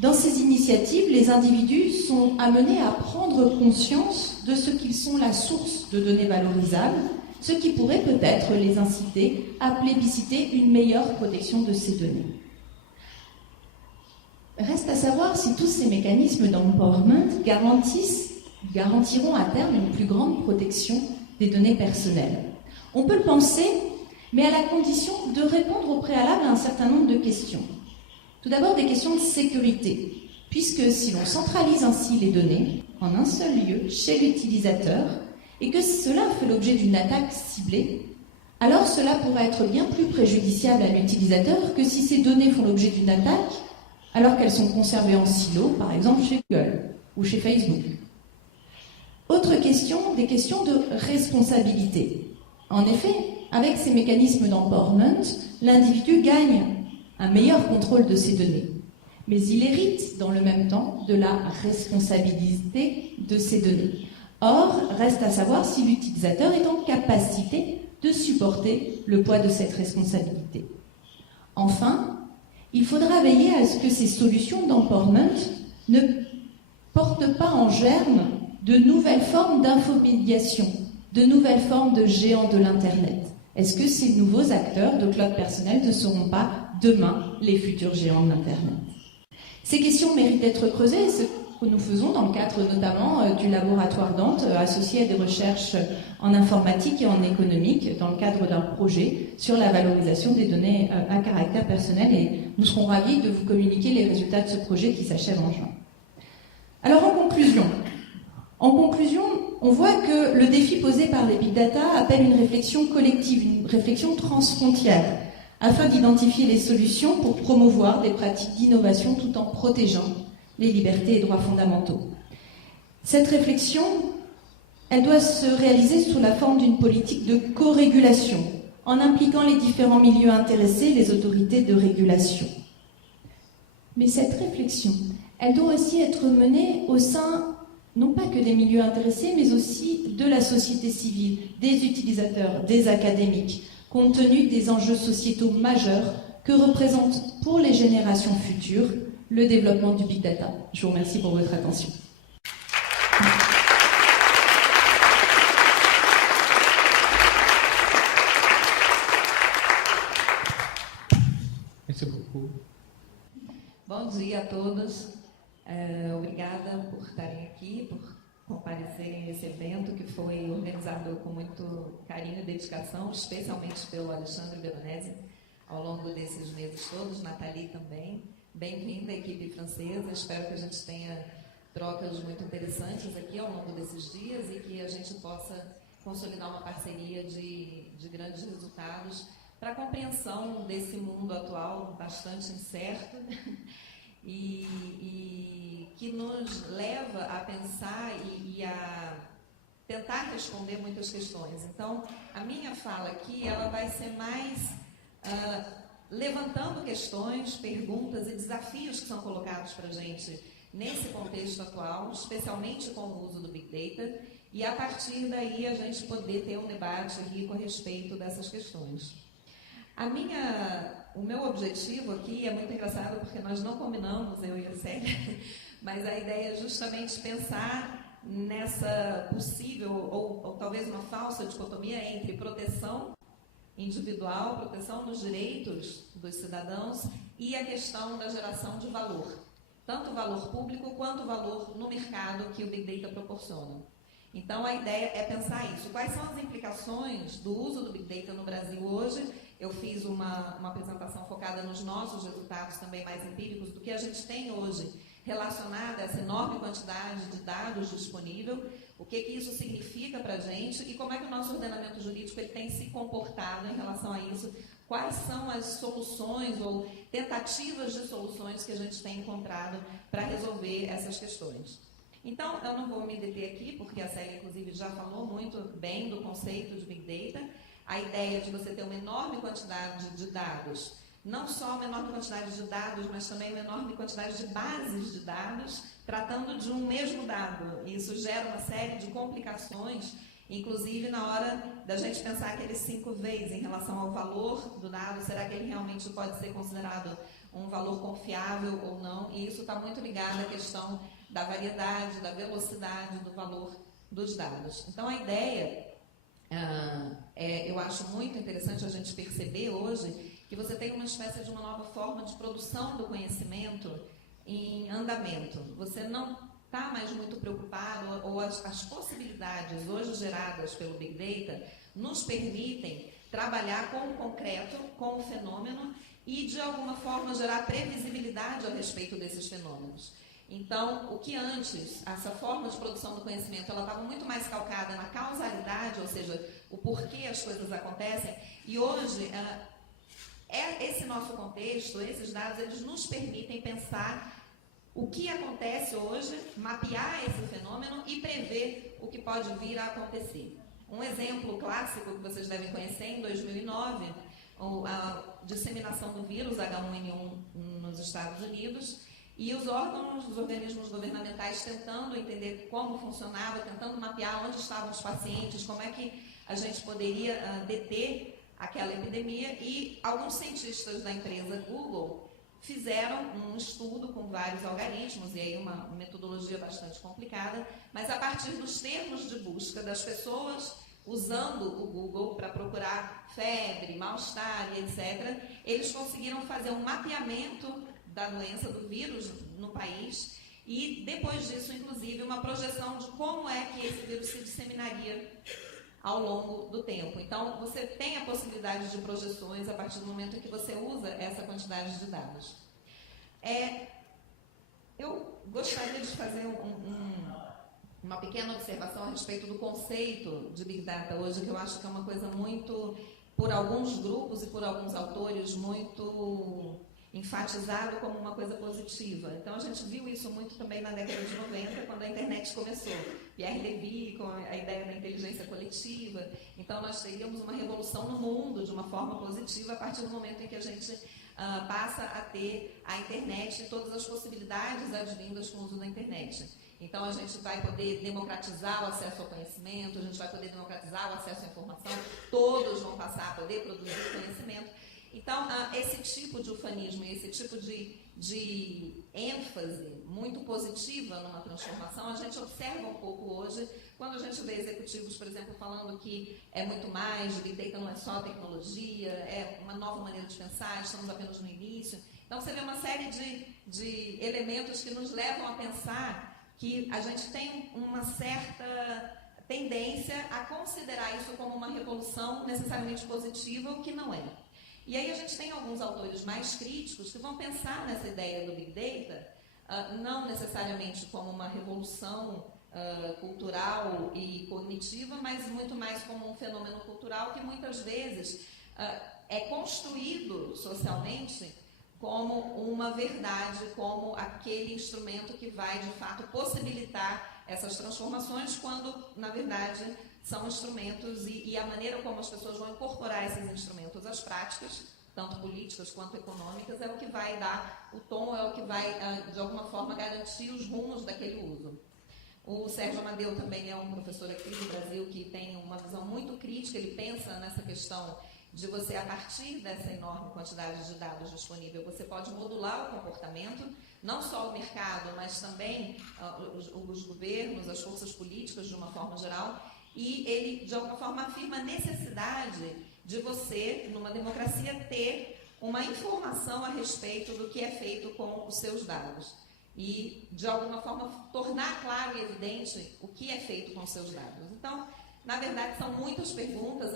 Dans ces initiatives, les individus sont amenés à prendre conscience de ce qu'ils sont la source de données valorisables, ce qui pourrait peut-être les inciter à plébisciter une meilleure protection de ces données. Reste à savoir si tous ces mécanismes d'empowerment garantiront à terme une plus grande protection des données personnelles. On peut le penser, mais à la condition de répondre au préalable à un certain nombre de questions. Tout d'abord, des questions de sécurité, puisque si l'on centralise ainsi les données en un seul lieu, chez l'utilisateur, et que cela fait l'objet d'une attaque ciblée, alors cela pourrait être bien plus préjudiciable à l'utilisateur que si ces données font l'objet d'une attaque alors qu'elles sont conservées en silo, par exemple chez Google ou chez Facebook. Autre question, des questions de responsabilité. En effet, avec ces mécanismes d'empowerment, l'individu gagne un meilleur contrôle de ses données. Mais il hérite dans le même temps de la responsabilité de ces données. Or, reste à savoir si l'utilisateur est en capacité de supporter le poids de cette responsabilité. Enfin, Il faudra veiller à ce que ces solutions d'empowerment ne portent pas en germe de nouvelles formes d'infomédiation, de nouvelles formes de géants de l'Internet. Est-ce que ces nouveaux acteurs de cloud personnel ne seront pas demain les futurs géants de l'Internet? Ces questions méritent d'être creusées, ce que nous faisons dans le cadre notamment du laboratoire Dante, associé à des recherches en informatique et en économique, dans le cadre d'un projet sur la valorisation des données à caractère personnel, et nous serons ravis de vous communiquer les résultats de ce projet qui s'achève en juin. Alors en conclusion, on voit que le défi posé par les big data appelle une réflexion collective, une réflexion transfrontière, afin d'identifier les solutions pour promouvoir des pratiques d'innovation tout en protégeant les libertés et droits fondamentaux. Cette réflexion, elle doit se réaliser sous la forme d'une politique de co-régulation, en impliquant les différents milieux intéressés, les autorités de régulation. Mais cette réflexion, elle doit aussi être menée au sein, non pas que des milieux intéressés, mais aussi de la société civile, des utilisateurs, des académiques, compte tenu des enjeux sociétaux majeurs que représente pour les générations futures le développement du big data. Je vous remercie pour votre attention. Merci beaucoup. Bom dia a todos. Obrigada por estarem aqui, por comparecerem nesse evento que foi organizado com muito carinho e dedicação, especialmente pelo Alexandre Veronese, ao longo desses meses todos, Nathalie também. Bem-vinda à equipe francesa, espero que a gente tenha trocas muito interessantes aqui ao longo desses dias e que a gente possa consolidar uma parceria de grandes resultados para a compreensão desse mundo atual bastante incerto e que nos leva a pensar e a tentar responder muitas questões. Então, a minha fala aqui, ela vai ser mais levantando questões, perguntas e desafios que são colocados para a gente nesse contexto atual, especialmente com o uso do Big Data, e a partir daí a gente poder ter um debate rico a respeito dessas questões. O meu objetivo aqui é muito engraçado porque nós não combinamos, eu e a Célia, mas a ideia é justamente pensar nessa possível ou talvez uma falsa dicotomia entre proteção individual, proteção dos direitos dos cidadãos e a questão da geração de valor, tanto o valor público quanto o valor no mercado que o Big Data proporciona. Então, a ideia é pensar isso. Quais são as implicações do uso do Big Data no Brasil hoje? Eu fiz uma apresentação focada nos nossos resultados também mais empíricos, do que a gente tem hoje relacionado a essa enorme quantidade de dados disponível, o que isso significa para a gente e como é que o nosso ordenamento jurídico ele tem se comportado em relação a isso, quais são as soluções ou tentativas de soluções que a gente tem encontrado para resolver essas questões. Então, eu não vou me deter aqui, porque a Célia, inclusive, já falou muito bem do conceito de Big Data, a ideia de você ter uma enorme quantidade de dados, não só uma enorme quantidade de dados, mas também uma enorme quantidade de bases de dados, tratando de um mesmo dado. Isso gera uma série de complicações, inclusive na hora da gente pensar aqueles 5 Vs em relação ao valor do dado, será que ele realmente pode ser considerado um valor confiável ou não? E isso está muito ligado à questão da variedade, da velocidade, do valor dos dados. Então, a ideia, eu acho muito interessante a gente perceber hoje que você tem uma espécie de uma nova forma de produção do conhecimento em andamento. Você não está mais muito preocupado, ou as possibilidades hoje geradas pelo Big Data nos permitem trabalhar com o concreto, com o fenômeno e, de alguma forma, gerar previsibilidade a respeito desses fenômenos. Então, o que antes, essa forma de produção do conhecimento, ela estava muito mais calcada na causalidade, ou seja, o porquê as coisas acontecem, e hoje, esse nosso contexto, esses dados, eles nos permitem pensar o que acontece hoje, mapear esse fenômeno e prever o que pode vir a acontecer. Um exemplo clássico que vocês devem conhecer, em 2009, a disseminação do vírus H1N1 nos Estados Unidos, e os organismos governamentais tentando entender como funcionava, tentando mapear onde estavam os pacientes, como é que a gente poderia deter aquela epidemia, e alguns cientistas da empresa Google fizeram um estudo com vários algarismos, e aí uma metodologia bastante complicada, mas a partir dos termos de busca das pessoas usando o Google para procurar febre, mal-estar e etc., eles conseguiram fazer um mapeamento da doença, do vírus no país, e depois disso, inclusive, uma projeção de como é que esse vírus se disseminaria ao longo do tempo. Então, você tem a possibilidade de projeções a partir do momento em que você usa essa quantidade de dados. Eu gostaria de fazer uma pequena observação a respeito do conceito de Big Data hoje, que eu acho que é uma coisa muito, por alguns grupos e por alguns autores, muito enfatizado como uma coisa positiva. Então, a gente viu isso muito também na década de 90, quando a internet começou. Pierre Levy, com a ideia da inteligência coletiva. Então, nós teríamos uma revolução no mundo de uma forma positiva a partir do momento em que a gente passa a ter a internet e todas as possibilidades advindas com o uso da internet. Então, a gente vai poder democratizar o acesso ao conhecimento, a gente vai poder democratizar o acesso à informação, todos vão passar a poder produzir conhecimento. Então, esse tipo de ufanismo e esse tipo de ênfase muito positiva numa transformação, a gente observa um pouco hoje, quando a gente vê executivos, por exemplo, falando que é muito mais, o Big Data não é só tecnologia, é uma nova maneira de pensar, estamos apenas no início. Então, você vê uma série de elementos que nos levam a pensar que a gente tem uma certa tendência a considerar isso como uma revolução necessariamente positiva, o que não é. E aí a gente tem alguns autores mais críticos que vão pensar nessa ideia do Big Data, não necessariamente como uma revolução cultural e cognitiva, mas muito mais como um fenômeno cultural que muitas vezes é construído socialmente como uma verdade, como aquele instrumento que vai, de fato, possibilitar essas transformações, quando, na verdade, são instrumentos e a maneira como as pessoas vão incorporar esses instrumentos às práticas, tanto políticas quanto econômicas, é o que vai dar o tom, é o que vai, de alguma forma, garantir os rumos daquele uso. O Sérgio Amadeu também é um professor aqui do Brasil que tem uma visão muito crítica, ele pensa nessa questão de você, a partir dessa enorme quantidade de dados disponível, você pode modular o comportamento, não só o mercado, mas também os governos, as forças políticas de uma forma geral, e ele, de alguma forma, afirma a necessidade de você, numa democracia, ter uma informação a respeito do que é feito com os seus dados e, de alguma forma, tornar claro e evidente o que é feito com os seus dados. Então, na verdade, são muitas perguntas,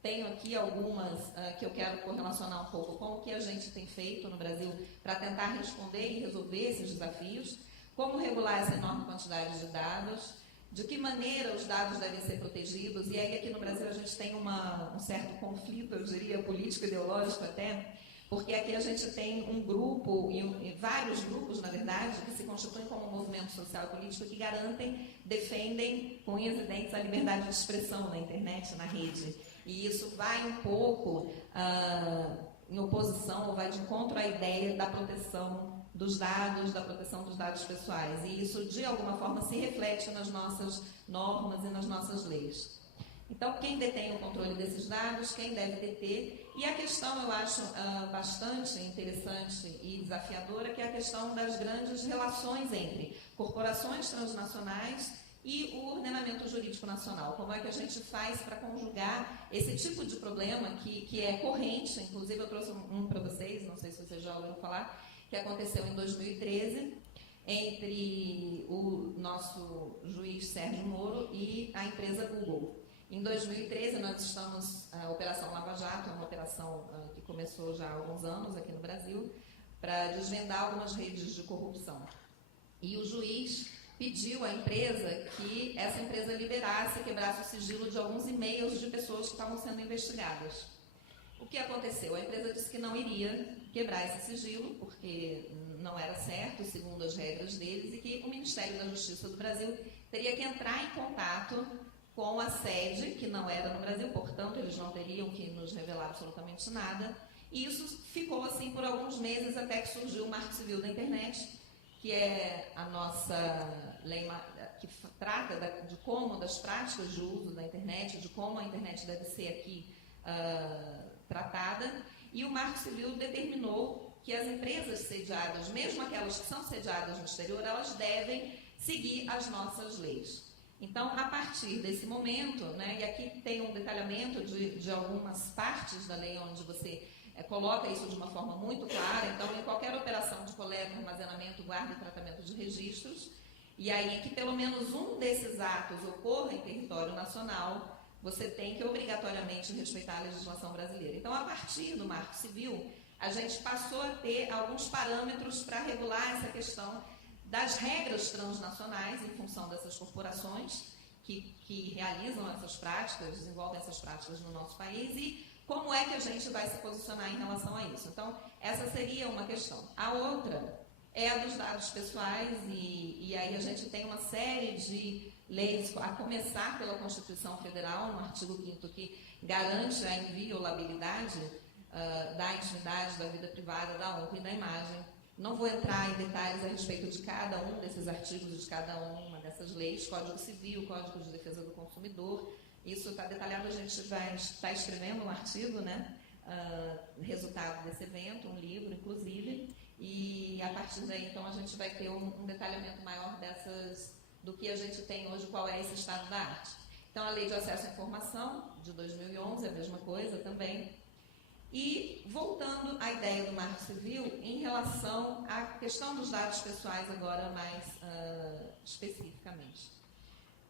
tenho aqui algumas que eu quero correlacionar um pouco com o que a gente tem feito no Brasil para tentar responder e resolver esses desafios, como regular essa enorme quantidade de dados, de que maneira os dados devem ser protegidos, e aí aqui no Brasil a gente tem um certo conflito, eu diria, político-ideológico até, porque aqui a gente tem um grupo, e vários grupos, na verdade, que se constituem como um movimento social e político que garantem, defendem com unhas e dentes a liberdade de expressão na internet, na rede. E isso vai um pouco em oposição, ou vai de encontro à ideia da proteção dos dados, da proteção dos dados pessoais. E isso, de alguma forma, se reflete nas nossas normas e nas nossas leis. Então, quem detém o controle desses dados, quem deve deter? E a questão, eu acho bastante interessante e desafiadora, que é a questão das grandes relações entre corporações transnacionais e o ordenamento jurídico nacional. Como é que a gente faz para conjugar esse tipo de problema que é corrente? Inclusive, eu trouxe um para vocês, não sei se vocês já ouviram falar, que aconteceu em 2013, entre o nosso juiz Sérgio Moro e a empresa Google. Em 2013, nós estamos, a Operação Lava Jato, é uma operação que começou já há alguns anos aqui no Brasil, para desvendar algumas redes de corrupção. E o juiz pediu à empresa que essa empresa liberasse e quebrasse o sigilo de alguns e-mails de pessoas que estavam sendo investigadas. O que aconteceu? A empresa disse que não iria quebrar esse sigilo, porque não era certo, segundo as regras deles, e que o Ministério da Justiça do Brasil teria que entrar em contato com a sede, que não era no Brasil, portanto, eles não teriam que nos revelar absolutamente nada. E isso ficou assim por alguns meses, até que surgiu o Marco Civil da Internet, que é a nossa lei que trata de como, das práticas de uso da internet, de como a internet deve ser aqui tratada, e o Marco Civil determinou que as empresas sediadas, mesmo aquelas que são sediadas no exterior, elas devem seguir as nossas leis. Então, a partir desse momento, né, e aqui tem um detalhamento de algumas partes da lei onde você coloca isso de uma forma muito clara. Então, em qualquer operação de coleta, armazenamento, guarda e tratamento de registros, e aí que pelo menos um desses atos ocorra em território nacional, você tem que obrigatoriamente respeitar a legislação brasileira. Então, a partir do Marco Civil, a gente passou a ter alguns parâmetros para regular essa questão das regras transnacionais em função dessas corporações que realizam essas práticas, desenvolvem essas práticas no nosso país e como é que a gente vai se posicionar em relação a isso. Então, essa seria uma questão. A outra é a dos dados pessoais e aí a gente tem uma série de leis, a começar pela Constituição Federal, no artigo 5º, que garante a inviolabilidade da intimidade, da vida privada, da honra e da imagem. Não vou entrar em detalhes a respeito de cada um desses artigos, de cada uma dessas leis, Código Civil, Código de Defesa do Consumidor. Isso está detalhado, a gente vai estar escrevendo um artigo, né? Resultado desse evento, um livro, inclusive, e a partir daí, então, a gente vai ter um detalhamento maior do que a gente tem hoje, qual é esse estado da arte. Então, a Lei de Acesso à Informação, de 2011, a mesma coisa também. E, voltando à ideia do Marco Civil, em relação à questão dos dados pessoais, agora mais especificamente.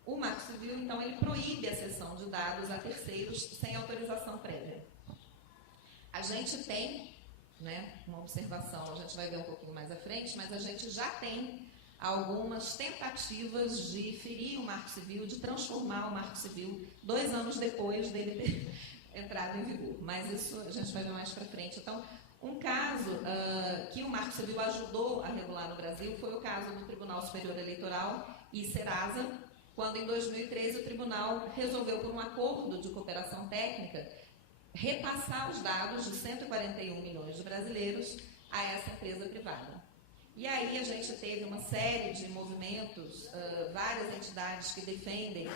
O Marco Civil, então, ele proíbe a cessão de dados a terceiros sem autorização prévia. A gente tem, né, uma observação, a gente vai ver um pouquinho mais à frente, mas a gente já tem algumas tentativas de ferir o Marco Civil, de transformar o Marco Civil 2 anos depois dele ter entrado em vigor. Mas isso a gente vai ver mais para frente. Então, um caso que o Marco Civil ajudou a regular no Brasil foi o caso do Tribunal Superior Eleitoral e Serasa, quando em 2013 o tribunal resolveu, por um acordo de cooperação técnica, repassar os dados de 141 milhões de brasileiros a essa empresa privada. E aí a gente teve uma série de movimentos, várias entidades que defendem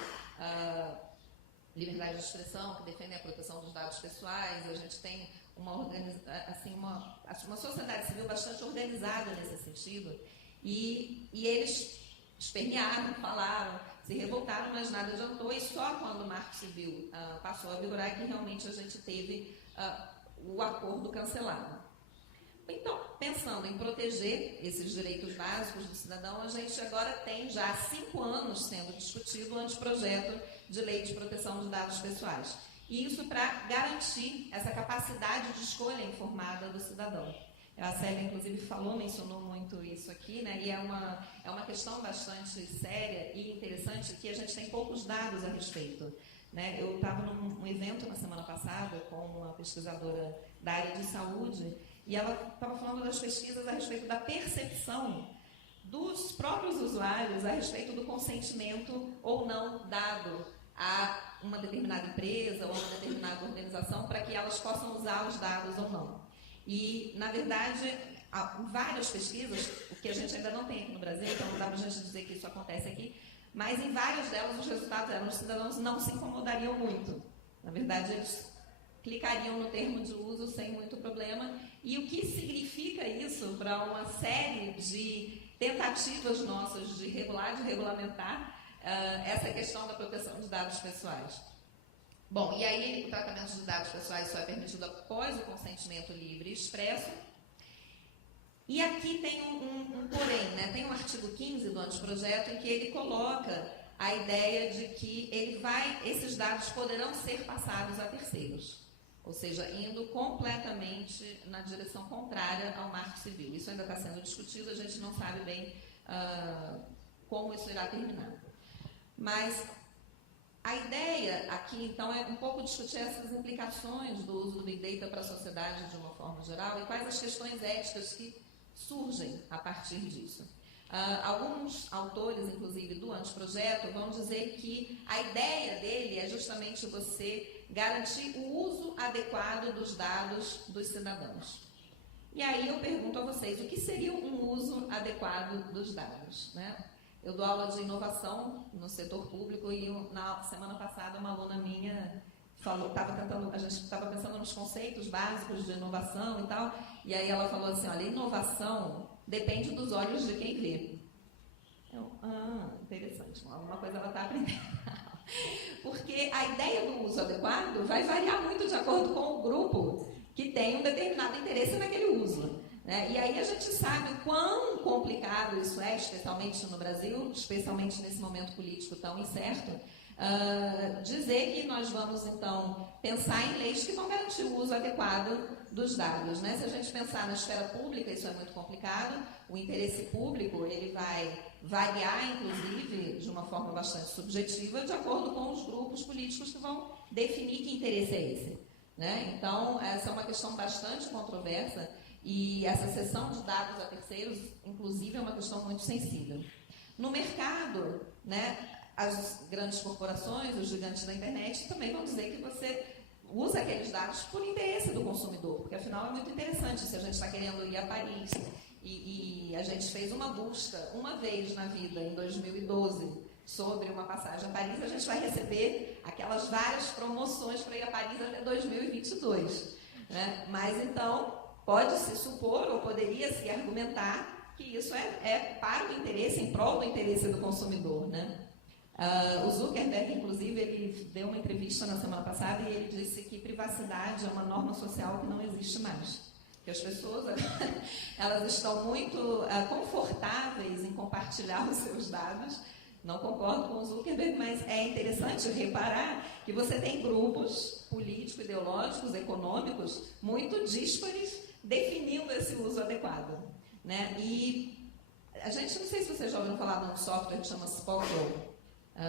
liberdade de expressão, que defendem a proteção dos dados pessoais. A gente tem uma sociedade civil bastante organizada nesse sentido. E eles espernearam, falaram, se revoltaram, mas nada adiantou. E só quando o Marco Civil passou a vigorar que realmente a gente teve o acordo cancelado. Então, pensando em proteger esses direitos básicos do cidadão, a gente agora tem já há 5 anos sendo discutido o anteprojeto de lei de proteção de dados pessoais. E isso para garantir essa capacidade de escolha informada do cidadão. A Célia, inclusive, mencionou muito isso aqui, né? E é uma questão bastante séria e interessante que a gente tem poucos dados a respeito. Né? Eu estava num evento na semana passada com uma pesquisadora da área de saúde e ela estava falando das pesquisas a respeito da percepção dos próprios usuários a respeito do consentimento ou não dado a uma determinada empresa ou a uma determinada organização para que elas possam usar os dados ou não. E, na verdade, em várias pesquisas, o que a gente ainda não tem aqui no Brasil, então não dá para a gente dizer que isso acontece aqui, mas em várias delas os resultados eram: os cidadãos não se incomodariam muito. Na verdade, eles clicariam no termo de uso sem muito problema. E o que significa isso para uma série de tentativas nossas de regular, de regulamentar essa questão da proteção de dados pessoais? Bom, e aí o tratamento de dados pessoais só é permitido após o consentimento livre e expresso. E aqui tem um porém, né? Tem o artigo 15 do anteprojeto em que ele coloca a ideia de que esses dados poderão ser passados a terceiros, ou seja, indo completamente na direção contrária ao Marco Civil. Isso ainda está sendo discutido, a gente não sabe bem como isso irá terminar. Mas a ideia aqui, então, é um pouco discutir essas implicações do uso do Big Data para a sociedade de uma forma geral e quais as questões éticas que surgem a partir disso. Alguns autores, inclusive, do anteprojeto, vão dizer que a ideia dele é justamente você garantir o uso adequado dos dados dos cidadãos. E aí eu pergunto a vocês, o que seria um uso adequado dos dados, né? Eu dou aula de inovação no setor público e na semana passada uma aluna minha a gente estava pensando nos conceitos básicos de inovação e tal, e aí ela falou assim, olha, inovação depende dos olhos de quem vê. Interessante, alguma coisa ela está aprendendo. Porque a ideia do uso adequado vai variar muito de acordo com o grupo que tem um determinado interesse naquele uso. Né? E aí a gente sabe o quão complicado isso é, especialmente no Brasil, especialmente nesse momento político tão incerto, dizer que nós vamos, então, pensar em leis que vão garantir o uso adequado dos dados. Né? Se a gente pensar na esfera pública, isso é muito complicado. O interesse público ele vai variar, inclusive, de uma forma bastante subjetiva, de acordo com os grupos políticos que vão definir que interesse é esse. Né? Então, essa é uma questão bastante controversa e essa cessão de dados a terceiros, inclusive, é uma questão muito sensível. No mercado, né, as grandes corporações, os gigantes da internet, também vão dizer que você usa aqueles dados por interesse do consumidor, porque afinal é muito interessante se a gente está querendo ir a Paris e a gente fez uma busca uma vez na vida, em 2012, sobre uma passagem a Paris, a gente vai receber aquelas várias promoções para ir a Paris até 2022. Né? Mas então, pode-se supor, ou poderia-se argumentar, que isso é para o interesse, em prol do interesse do consumidor. Né? O Zuckerberg, inclusive, ele deu uma entrevista na semana passada e ele disse que privacidade é uma norma social que não existe mais. Que as pessoas elas estão muito confortáveis em compartilhar os seus dados. Não concordo com o Zuckerberg, mas é interessante reparar que você tem grupos políticos, ideológicos, econômicos muito díspares definindo esse uso adequado. Né? E a gente, não sei se vocês já ouviram falar de um software que chama Spottle,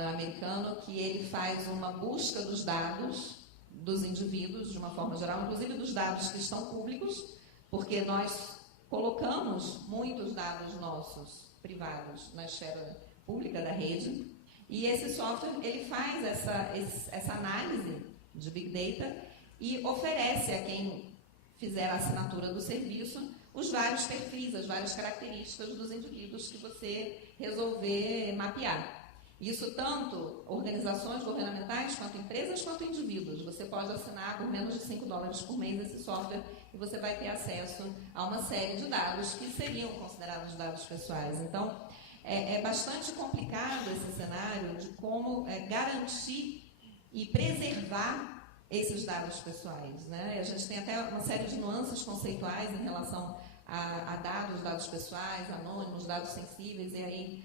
americano, que ele faz uma busca dos dados dos indivíduos, de uma forma geral, inclusive dos dados que estão públicos, porque nós colocamos muitos dados nossos, privados, na esfera pública da rede, e esse software ele faz essa análise de Big Data e oferece a quem fizer a assinatura do serviço os vários perfis, as várias características dos indivíduos que você resolver mapear. Isso tanto organizações governamentais, quanto empresas, quanto indivíduos. Você pode assinar por menos de $5 por mês esse software e você vai ter acesso a uma série de dados que seriam considerados dados pessoais. Então, é bastante complicado esse cenário de como garantir e preservar esses dados pessoais. Né? A gente tem até uma série de nuances conceituais em relação a dados pessoais, anônimos, dados sensíveis, e aí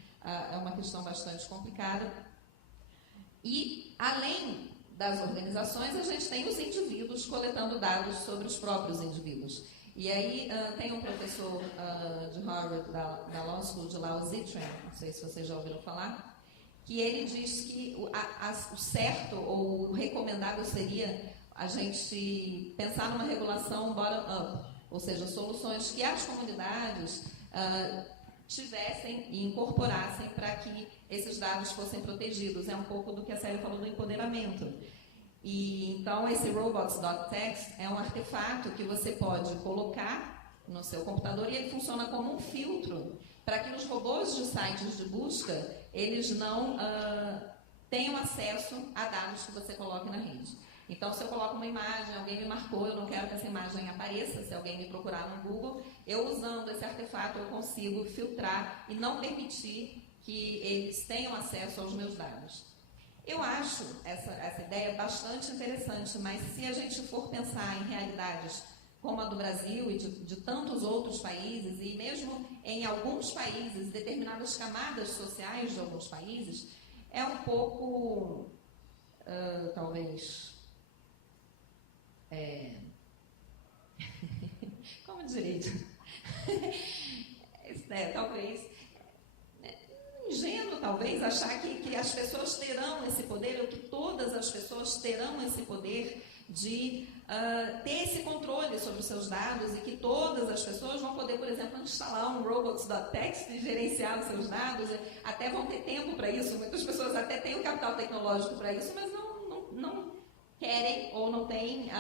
é uma questão bastante complicada. E, além das organizações, a gente tem os indivíduos coletando dados sobre os próprios indivíduos. E aí tem um professor de Harvard, da Law School de lá, o Zittrain, não sei se vocês já ouviram falar, que ele diz que o certo ou o recomendável seria a gente pensar numa regulação bottom-up, ou seja, soluções que as comunidades tivessem e incorporassem para que esses dados fossem protegidos. É um pouco do que a Célia falou do empoderamento. E então esse robots.txt é um artefato que você pode colocar no seu computador e ele funciona como um filtro para que os robôs de sites de busca eles não tenham acesso a dados que você coloque na rede. Então, se eu coloco uma imagem, alguém me marcou, eu não quero que essa imagem apareça, se alguém me procurar no Google, eu usando esse artefato eu consigo filtrar e não permitir que eles tenham acesso aos meus dados. Eu acho essa ideia bastante interessante, mas se a gente for pensar em realidades como a do Brasil e de tantos outros países, e mesmo em alguns países, determinadas camadas sociais de alguns países, é um pouco, talvez... como direito? Talvez ingênuo, talvez, achar que as pessoas terão esse poder, ou que todas as pessoas terão esse poder de ter esse controle sobre os seus dados e que todas as pessoas vão poder, por exemplo, instalar um robots.txt e gerenciar os seus dados, até vão ter tempo para isso, muitas pessoas até têm o capital tecnológico para isso, mas não querem ou não têm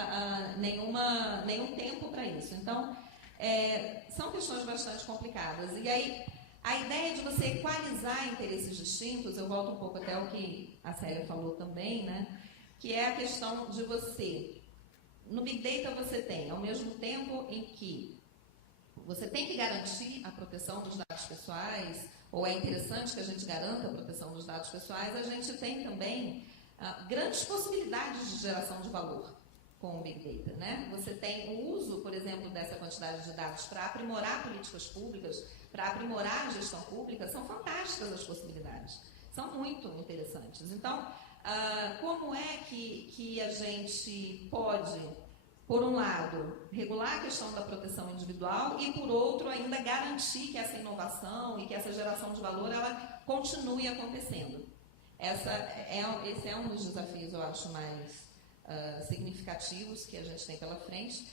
nenhum tempo para isso. Então, são questões bastante complicadas. E aí, a ideia de você equalizar interesses distintos, eu volto um pouco até o que a Célia falou também, né? que é a questão de você. No Big Data você tem, ao mesmo tempo em que você tem que garantir a proteção dos dados pessoais, ou é interessante que a gente garanta a proteção dos dados pessoais, a gente tem também grandes possibilidades de geração de valor com o Big Data, né? Você tem o uso, por exemplo, dessa quantidade de dados para aprimorar políticas públicas, para aprimorar a gestão pública, são fantásticas as possibilidades, são muito interessantes. Então, como é que a gente pode, por um lado, regular a questão da proteção individual e, por outro, ainda garantir que essa inovação e que essa geração de valor ela continue acontecendo? Esse é um dos desafios, eu acho, mais significativos que a gente tem pela frente.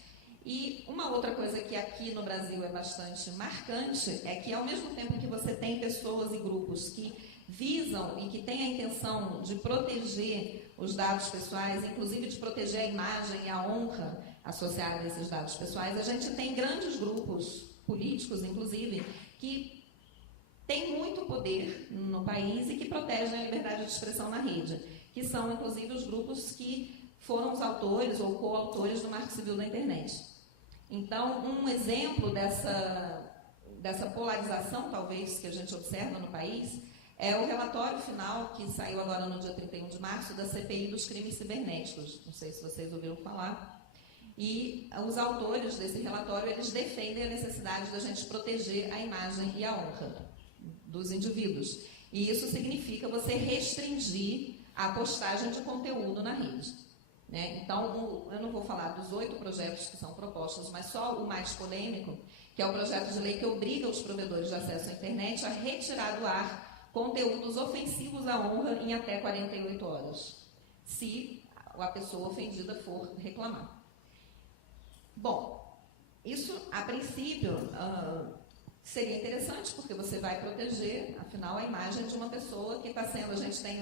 E uma outra coisa que aqui no Brasil é bastante marcante é que, ao mesmo tempo que você tem pessoas e grupos que visam e que têm a intenção de proteger os dados pessoais, inclusive de proteger a imagem e a honra associada a esses dados pessoais, a gente tem grandes grupos políticos, inclusive, que têm muito poder no país e que protegem a liberdade de expressão na rede, que são, inclusive, os grupos que foram os autores ou coautores do Marco Civil da Internet. Então, um exemplo dessa polarização, talvez, que a gente observa no país, é o relatório final que saiu agora no dia 31 de março da CPI dos crimes cibernéticos. Não sei se vocês ouviram falar. E os autores desse relatório, eles defendem a necessidade da gente proteger a imagem e a honra dos indivíduos. E isso significa você restringir a postagem de conteúdo na rede, né? Então, eu não vou falar dos 8 projetos que são propostos, mas só o mais polêmico, que é o projeto de lei que obriga os provedores de acesso à internet a retirar do ar conteúdos ofensivos à honra em até 48 horas, se a pessoa ofendida for reclamar. Bom, isso, a princípio, seria interessante, porque você vai proteger, afinal, a imagem de uma pessoa que está sendo... A gente tem,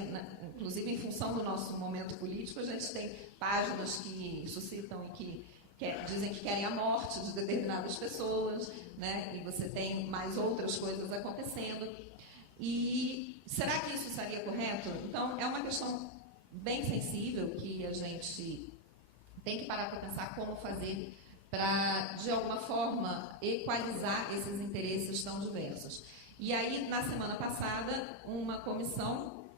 inclusive, em função do nosso momento político, a gente tem páginas que suscitam e que dizem que querem a morte de determinadas pessoas, né? E você tem mais outras coisas acontecendo. E será que isso estaria correto? Então, é uma questão bem sensível que a gente tem que parar para pensar como fazer para, de alguma forma, equalizar esses interesses tão diversos. E aí, na semana passada, uma comissão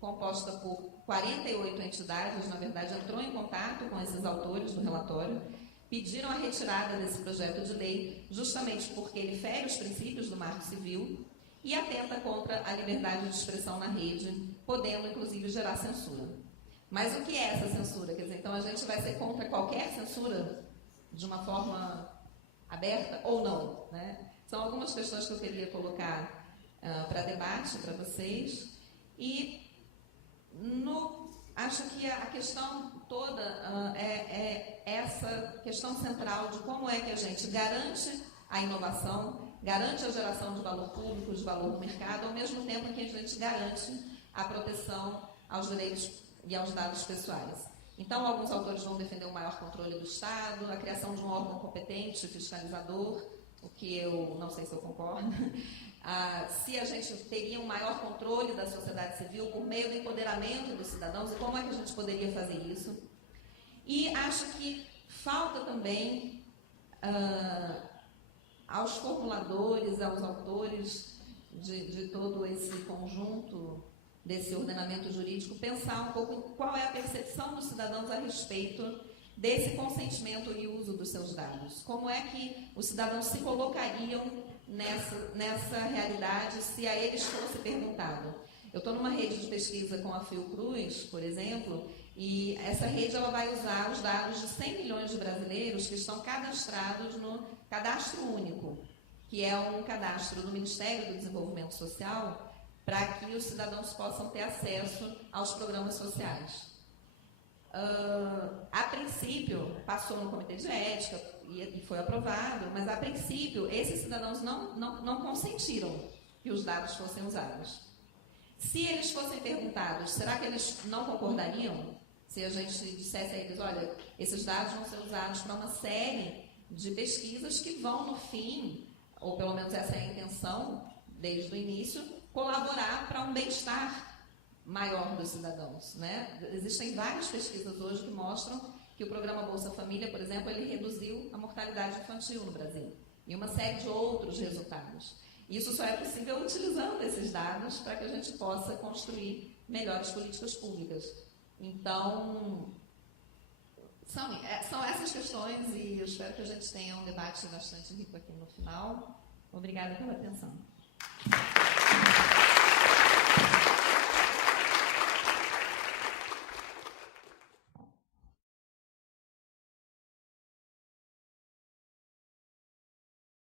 composta por 48 entidades, na verdade, entrou em contato com esses autores do relatório, pediram a retirada desse projeto de lei, justamente porque ele fere os princípios do Marco Civil e atenta contra a liberdade de expressão na rede, podendo, inclusive, gerar censura. Mas o que é essa censura? Quer dizer, então a gente vai ser contra qualquer censura de uma forma aberta ou não, né? São algumas questões que eu queria colocar para debate para vocês. E acho que a questão toda é essa questão central de como é que a gente garante a inovação, garante a geração de valor público, de valor no mercado, ao mesmo tempo que a gente garante a proteção aos direitos e aos dados pessoais. Então, alguns autores vão defender um maior controle do Estado, a criação de um órgão competente, fiscalizador, o que eu não sei se eu concordo. Se a gente teria um maior controle da sociedade civil por meio do empoderamento dos cidadãos e como é que a gente poderia fazer isso. E acho que falta também aos formuladores, aos autores de todo esse conjunto desse ordenamento jurídico, pensar um pouco qual é a percepção dos cidadãos a respeito desse consentimento e uso dos seus dados. Como é que os cidadãos se colocariam nessa realidade se a eles fosse perguntado? Eu estou numa rede de pesquisa com a Fiocruz, por exemplo, e essa rede ela vai usar os dados de 100 milhões de brasileiros que estão cadastrados no Cadastro Único, que é um cadastro do Ministério do Desenvolvimento Social, para que os cidadãos possam ter acesso aos programas sociais. A princípio, passou no Comitê de Ética e foi aprovado, mas a princípio, esses cidadãos não consentiram que os dados fossem usados. Se eles fossem perguntados, será que eles não concordariam? Se a gente dissesse a eles, olha, esses dados vão ser usados para uma série de pesquisas que vão, no fim, ou pelo menos essa é a intenção, desde o início, colaborar para um bem-estar maior dos cidadãos, né? Existem várias pesquisas hoje que mostram que o programa Bolsa Família, por exemplo, ele reduziu a mortalidade infantil no Brasil e uma série de outros resultados. Isso só é possível utilizando esses dados para que a gente possa construir melhores políticas públicas. Então, são essas questões e eu espero que a gente tenha um debate bastante rico aqui no final. Obrigada pela atenção.